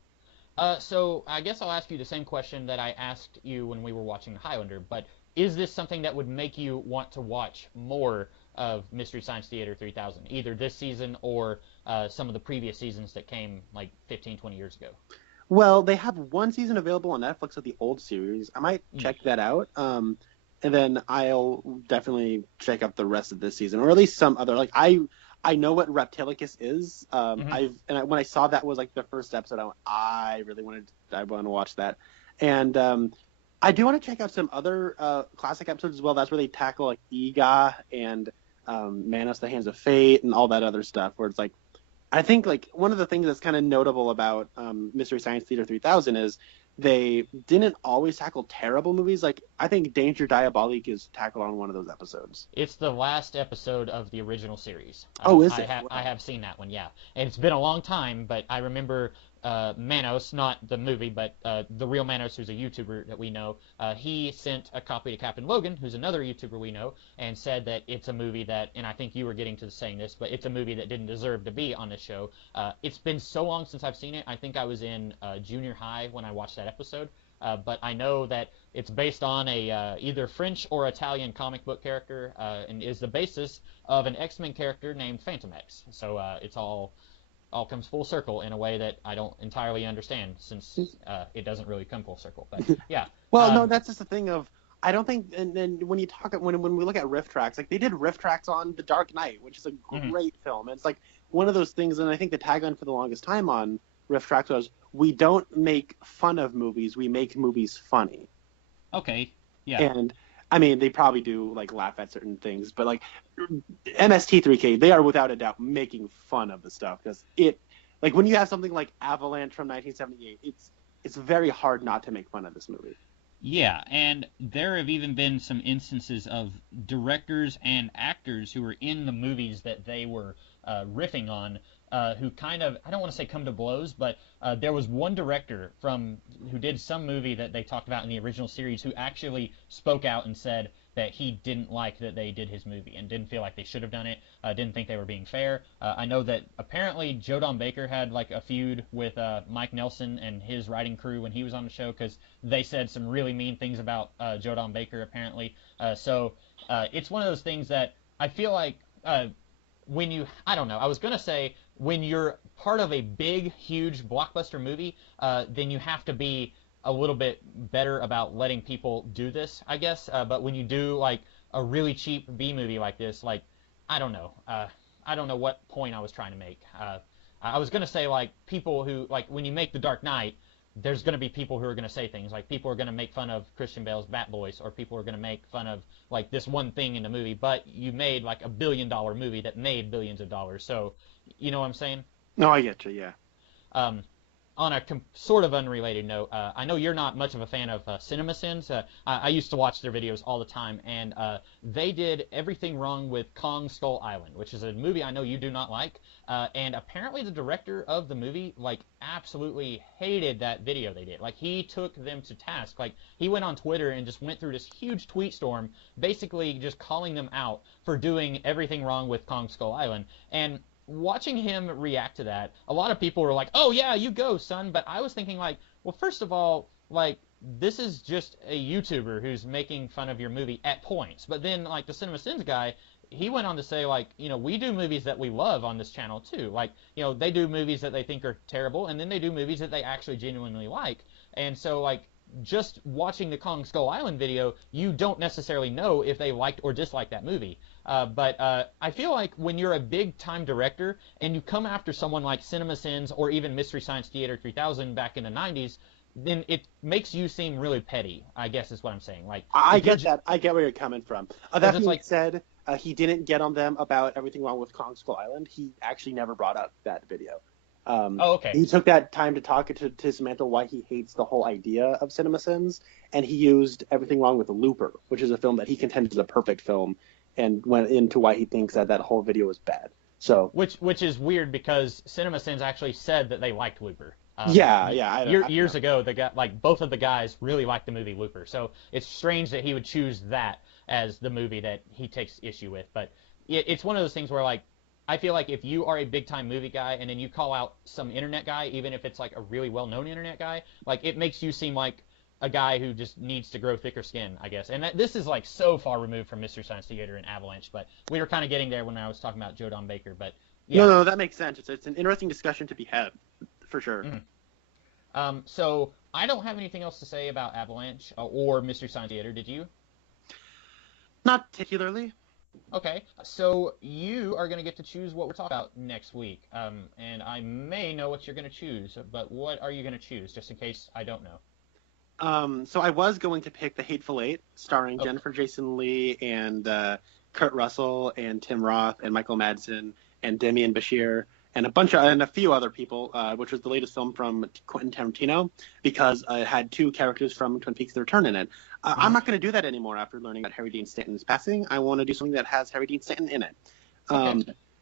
So I guess I'll ask you the same question that I asked you when we were watching Highlander, but is this something that would make you want to watch more of Mystery Science Theater 3000, either this season or some of the previous seasons that came 15, 20 years ago? Well, they have one season available on Netflix of the old series. I might check that out. And then I'll definitely check out the rest of this season, or at least some other. I know what Reptilicus is. When I saw that was the first episode, I want to watch that. And I do want to check out some other classic episodes as well. That's where they tackle Ega and Manos, the Hands of Fate, and all that other stuff. Where it's I think one of the things that's kind of notable about Mystery Science Theater 3000 is they didn't always tackle terrible movies. I think Danger Diabolique is tackled on one of those episodes. It's the last episode of the original series. Oh, is it? I have seen that one, yeah. And it's been a long time, but I remember Manos, not the movie, but the real Manos, who's a YouTuber that we know, he sent a copy to Captain Logan, who's another YouTuber we know, and said that it's a movie that, and I think you were getting to saying this, but it's a movie that didn't deserve to be on this show. It's been so long since I've seen it. I think I was in junior high when I watched that episode, but I know that it's based on a either French or Italian comic book character, and is the basis of an X-Men character named Phantom X. So it's all comes full circle in a way that I don't entirely understand, since it doesn't really come full circle. But yeah. Well, no, that's just the thing of I don't think, and when you talk, when we look at riff tracks, like they did riff tracks on The Dark Knight, which is a great film. It's like one of those things, and I think the tagline for the longest time on riff tracks was, "We don't make fun of movies, we make movies funny." Okay, yeah. And I mean, they probably do like laugh at certain things, but like MST3K, they are without a doubt making fun of the stuff, because like when you have something like Avalanche from 1978, it's very hard not to make fun of this movie. Yeah, and there have even been some instances of directors and actors who were in the movies that they were riffing on, who kind of, I don't want to say come to blows, but there was one director who did some movie that they talked about in the original series who actually spoke out and said that he didn't like that they did his movie and didn't feel like they should have done it, didn't think they were being fair. I know that apparently Joe Don Baker had like a feud with Mike Nelson and his writing crew when he was on the show, because they said some really mean things about Joe Don Baker apparently. So it's one of those things that I feel like I don't know, I was going to say when you're part of a big, huge blockbuster movie, then you have to be a little bit better about letting people do this, I guess. But when you do like a really cheap B movie like this, like, I don't know. I don't know what point I was trying to make. I was going to say like people who, like when you make The Dark Knight, there's going to be people who are going to say things like people are going to make fun of Christian Bale's Bat voice, or people are going to make fun of like this one thing in the movie, but you made like $1 billion movie that made billions of dollars. So, you know what I'm saying? No, I get you, yeah. On a sort of unrelated note, I know you're not much of a fan of CinemaSins. I used to watch their videos all the time, and they did everything wrong with Kong Skull Island, which is a movie I know you do not like. And apparently the director of the movie, like, absolutely hated that video they did. Like, he took them to task. Like, he went on Twitter and just went through this huge tweet storm, basically just calling them out for doing everything wrong with Kong Skull Island. And watching him react to that, a lot of people were like, "Oh yeah, you go, son." But I was thinking like, well, first of all, like, this is just a YouTuber who's making fun of your movie at points. But then like the CinemaSins guy, he went on to say like, you know, we do movies that we love on this channel too. Like, you know, they do movies that they think are terrible, and then they do movies that they actually genuinely like. And so like, just watching the Kong Skull Island video, you don't necessarily know if they liked or disliked that movie. But I feel like when you're a big-time director and you come after someone like CinemaSins or even Mystery Science Theater 3000 back in the 90s, then it makes you seem really petty, I guess is what I'm saying. Like, I get that. I get where you're coming from. That being like, said, he didn't get on them about everything wrong with Kong Skull Island. He actually never brought up that video. okay. He took that time to talk to dismantle why he hates the whole idea of CinemaSins, and he used everything wrong with Looper, which is a film that he contends is a perfect film, and went into why he thinks that whole video was bad. So which is weird because CinemaSins actually said that they liked Looper. Years ago, both of the guys really liked the movie Looper. So it's strange that he would choose that as the movie that he takes issue with. But it's one of those things where like, I feel like if you are a big-time movie guy and then you call out some internet guy, even if it's like a really well-known internet guy, like it makes you seem like a guy who just needs to grow thicker skin, I guess. And this is like so far removed from Mystery Science Theater and Avalanche, but we were kind of getting there when I was talking about Joe Don Baker. But yeah. No, that makes sense. It's an interesting discussion to be had, for sure. Mm-hmm. So I don't have anything else to say about Avalanche or Mystery Science Theater. Did you? Not particularly. Okay, so you are going to get to choose what we're talking about next week, and I may know what you're going to choose, but what are you going to choose, just in case I don't know? So I was going to pick The Hateful Eight, starring Jennifer Jason Leigh and Kurt Russell and Tim Roth and Michael Madsen and Demian Bashir and a few other people, which was the latest film from Quentin Tarantino, because it had two characters from Twin Peaks: The Return in it. I'm not going to do that anymore after learning about Harry Dean Stanton's passing. I want to do something that has Harry Dean Stanton in it.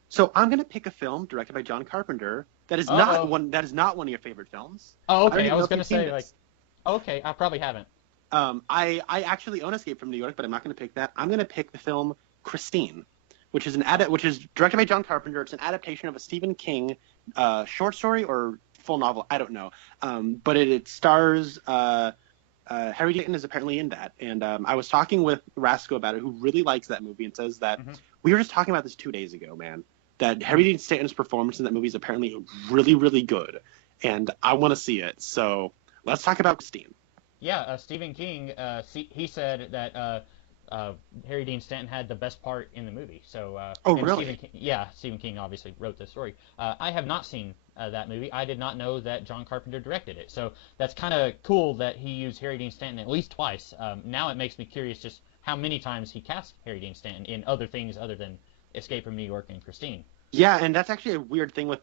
So I'm going to pick a film directed by John Carpenter that is not one of your favorite films. Oh, okay. I was going to say like, okay, I probably haven't. I actually own Escape from New York, but I'm not going to pick that. I'm going to pick the film Christine, which is directed by John Carpenter. It's an adaptation of a Stephen King short story or full novel. I don't know. But it stars Harry Dean is apparently in that. And I was talking with Rasco about it, who really likes that movie and says that we were just talking about this 2 days ago, man, that Harry Dean Stanton's performance in that movie is apparently really, really good. And I want to see it. So let's talk about Christine. Yeah, Stephen King, he said that Harry Dean Stanton had the best part in the movie. So, Oh, and really? Stephen King obviously wrote this story. I have not seen that movie. I did not know that John Carpenter directed it. So that's kind of cool that he used Harry Dean Stanton at least twice. Now it makes me curious just how many times he cast Harry Dean Stanton in other things other than Escape from New York and Christine. Yeah, and that's actually a weird thing with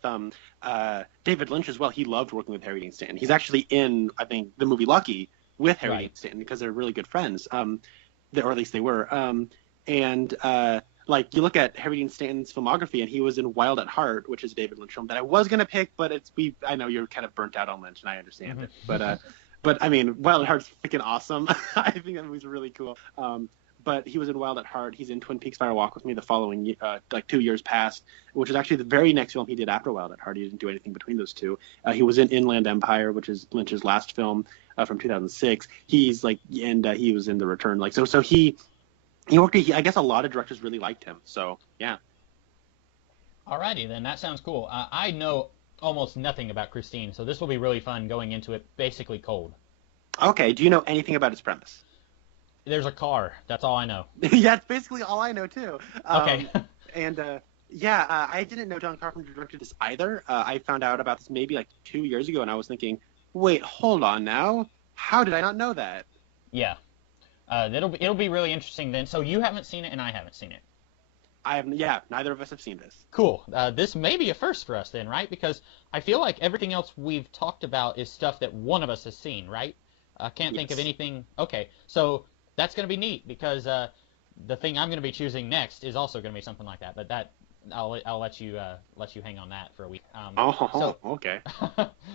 David Lynch as well. He loved working with Harry Dean Stanton. He's actually in, I think, the movie Lucky with Harry Dean Stanton because they're really good friends, or at least they were. Like, you look at Harry Dean Stanton's filmography, and he was in Wild at Heart, which is a David Lynch film that I was going to pick, but I know you're kind of burnt out on Lynch, and I understand it. But I mean, Wild at Heart's freaking awesome. I think that movie's really cool. But he was in Wild at Heart. He's in Twin Peaks Fire Walk with Me the following, 2 years past, which is actually the very next film he did after Wild at Heart. He didn't do anything between those two. He was in Inland Empire, which is Lynch's last film from 2006. He was in The Return. So he worked. I guess a lot of directors really liked him. So yeah. Alrighty, then that sounds cool. I know almost nothing about Christine, so this will be really fun going into it basically cold. Okay. Do you know anything about its premise? There's a car. That's all I know. Yeah, it's basically all I know too. Okay. I didn't know John Carpenter directed this either. I found out about this maybe 2 years ago, and I was thinking, wait, hold on now. How did I not know that? Yeah. It'll be really interesting then. So you haven't seen it, and I haven't seen it. Neither of us have seen this. Cool. This may be a first for us then, right? Because I feel like everything else we've talked about is stuff that one of us has seen, right? I can't think of anything. Okay, so that's going to be neat because the thing I'm going to be choosing next is also going to be something like that. But that I'll let you hang on that for a week. Okay.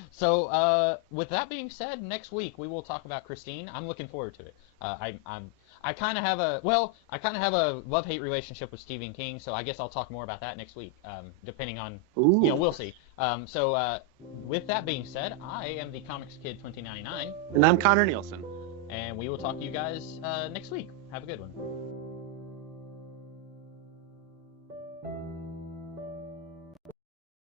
So with that being said, next week we will talk about Christine. I'm looking forward to it. I kind of have a love-hate relationship with Stephen King, so I guess I'll talk more about that next week, depending on, we'll see. So with that being said, I am the Comics Kid 2099. And I'm Connor Nielsen. And we will talk to you guys next week. Have a good one.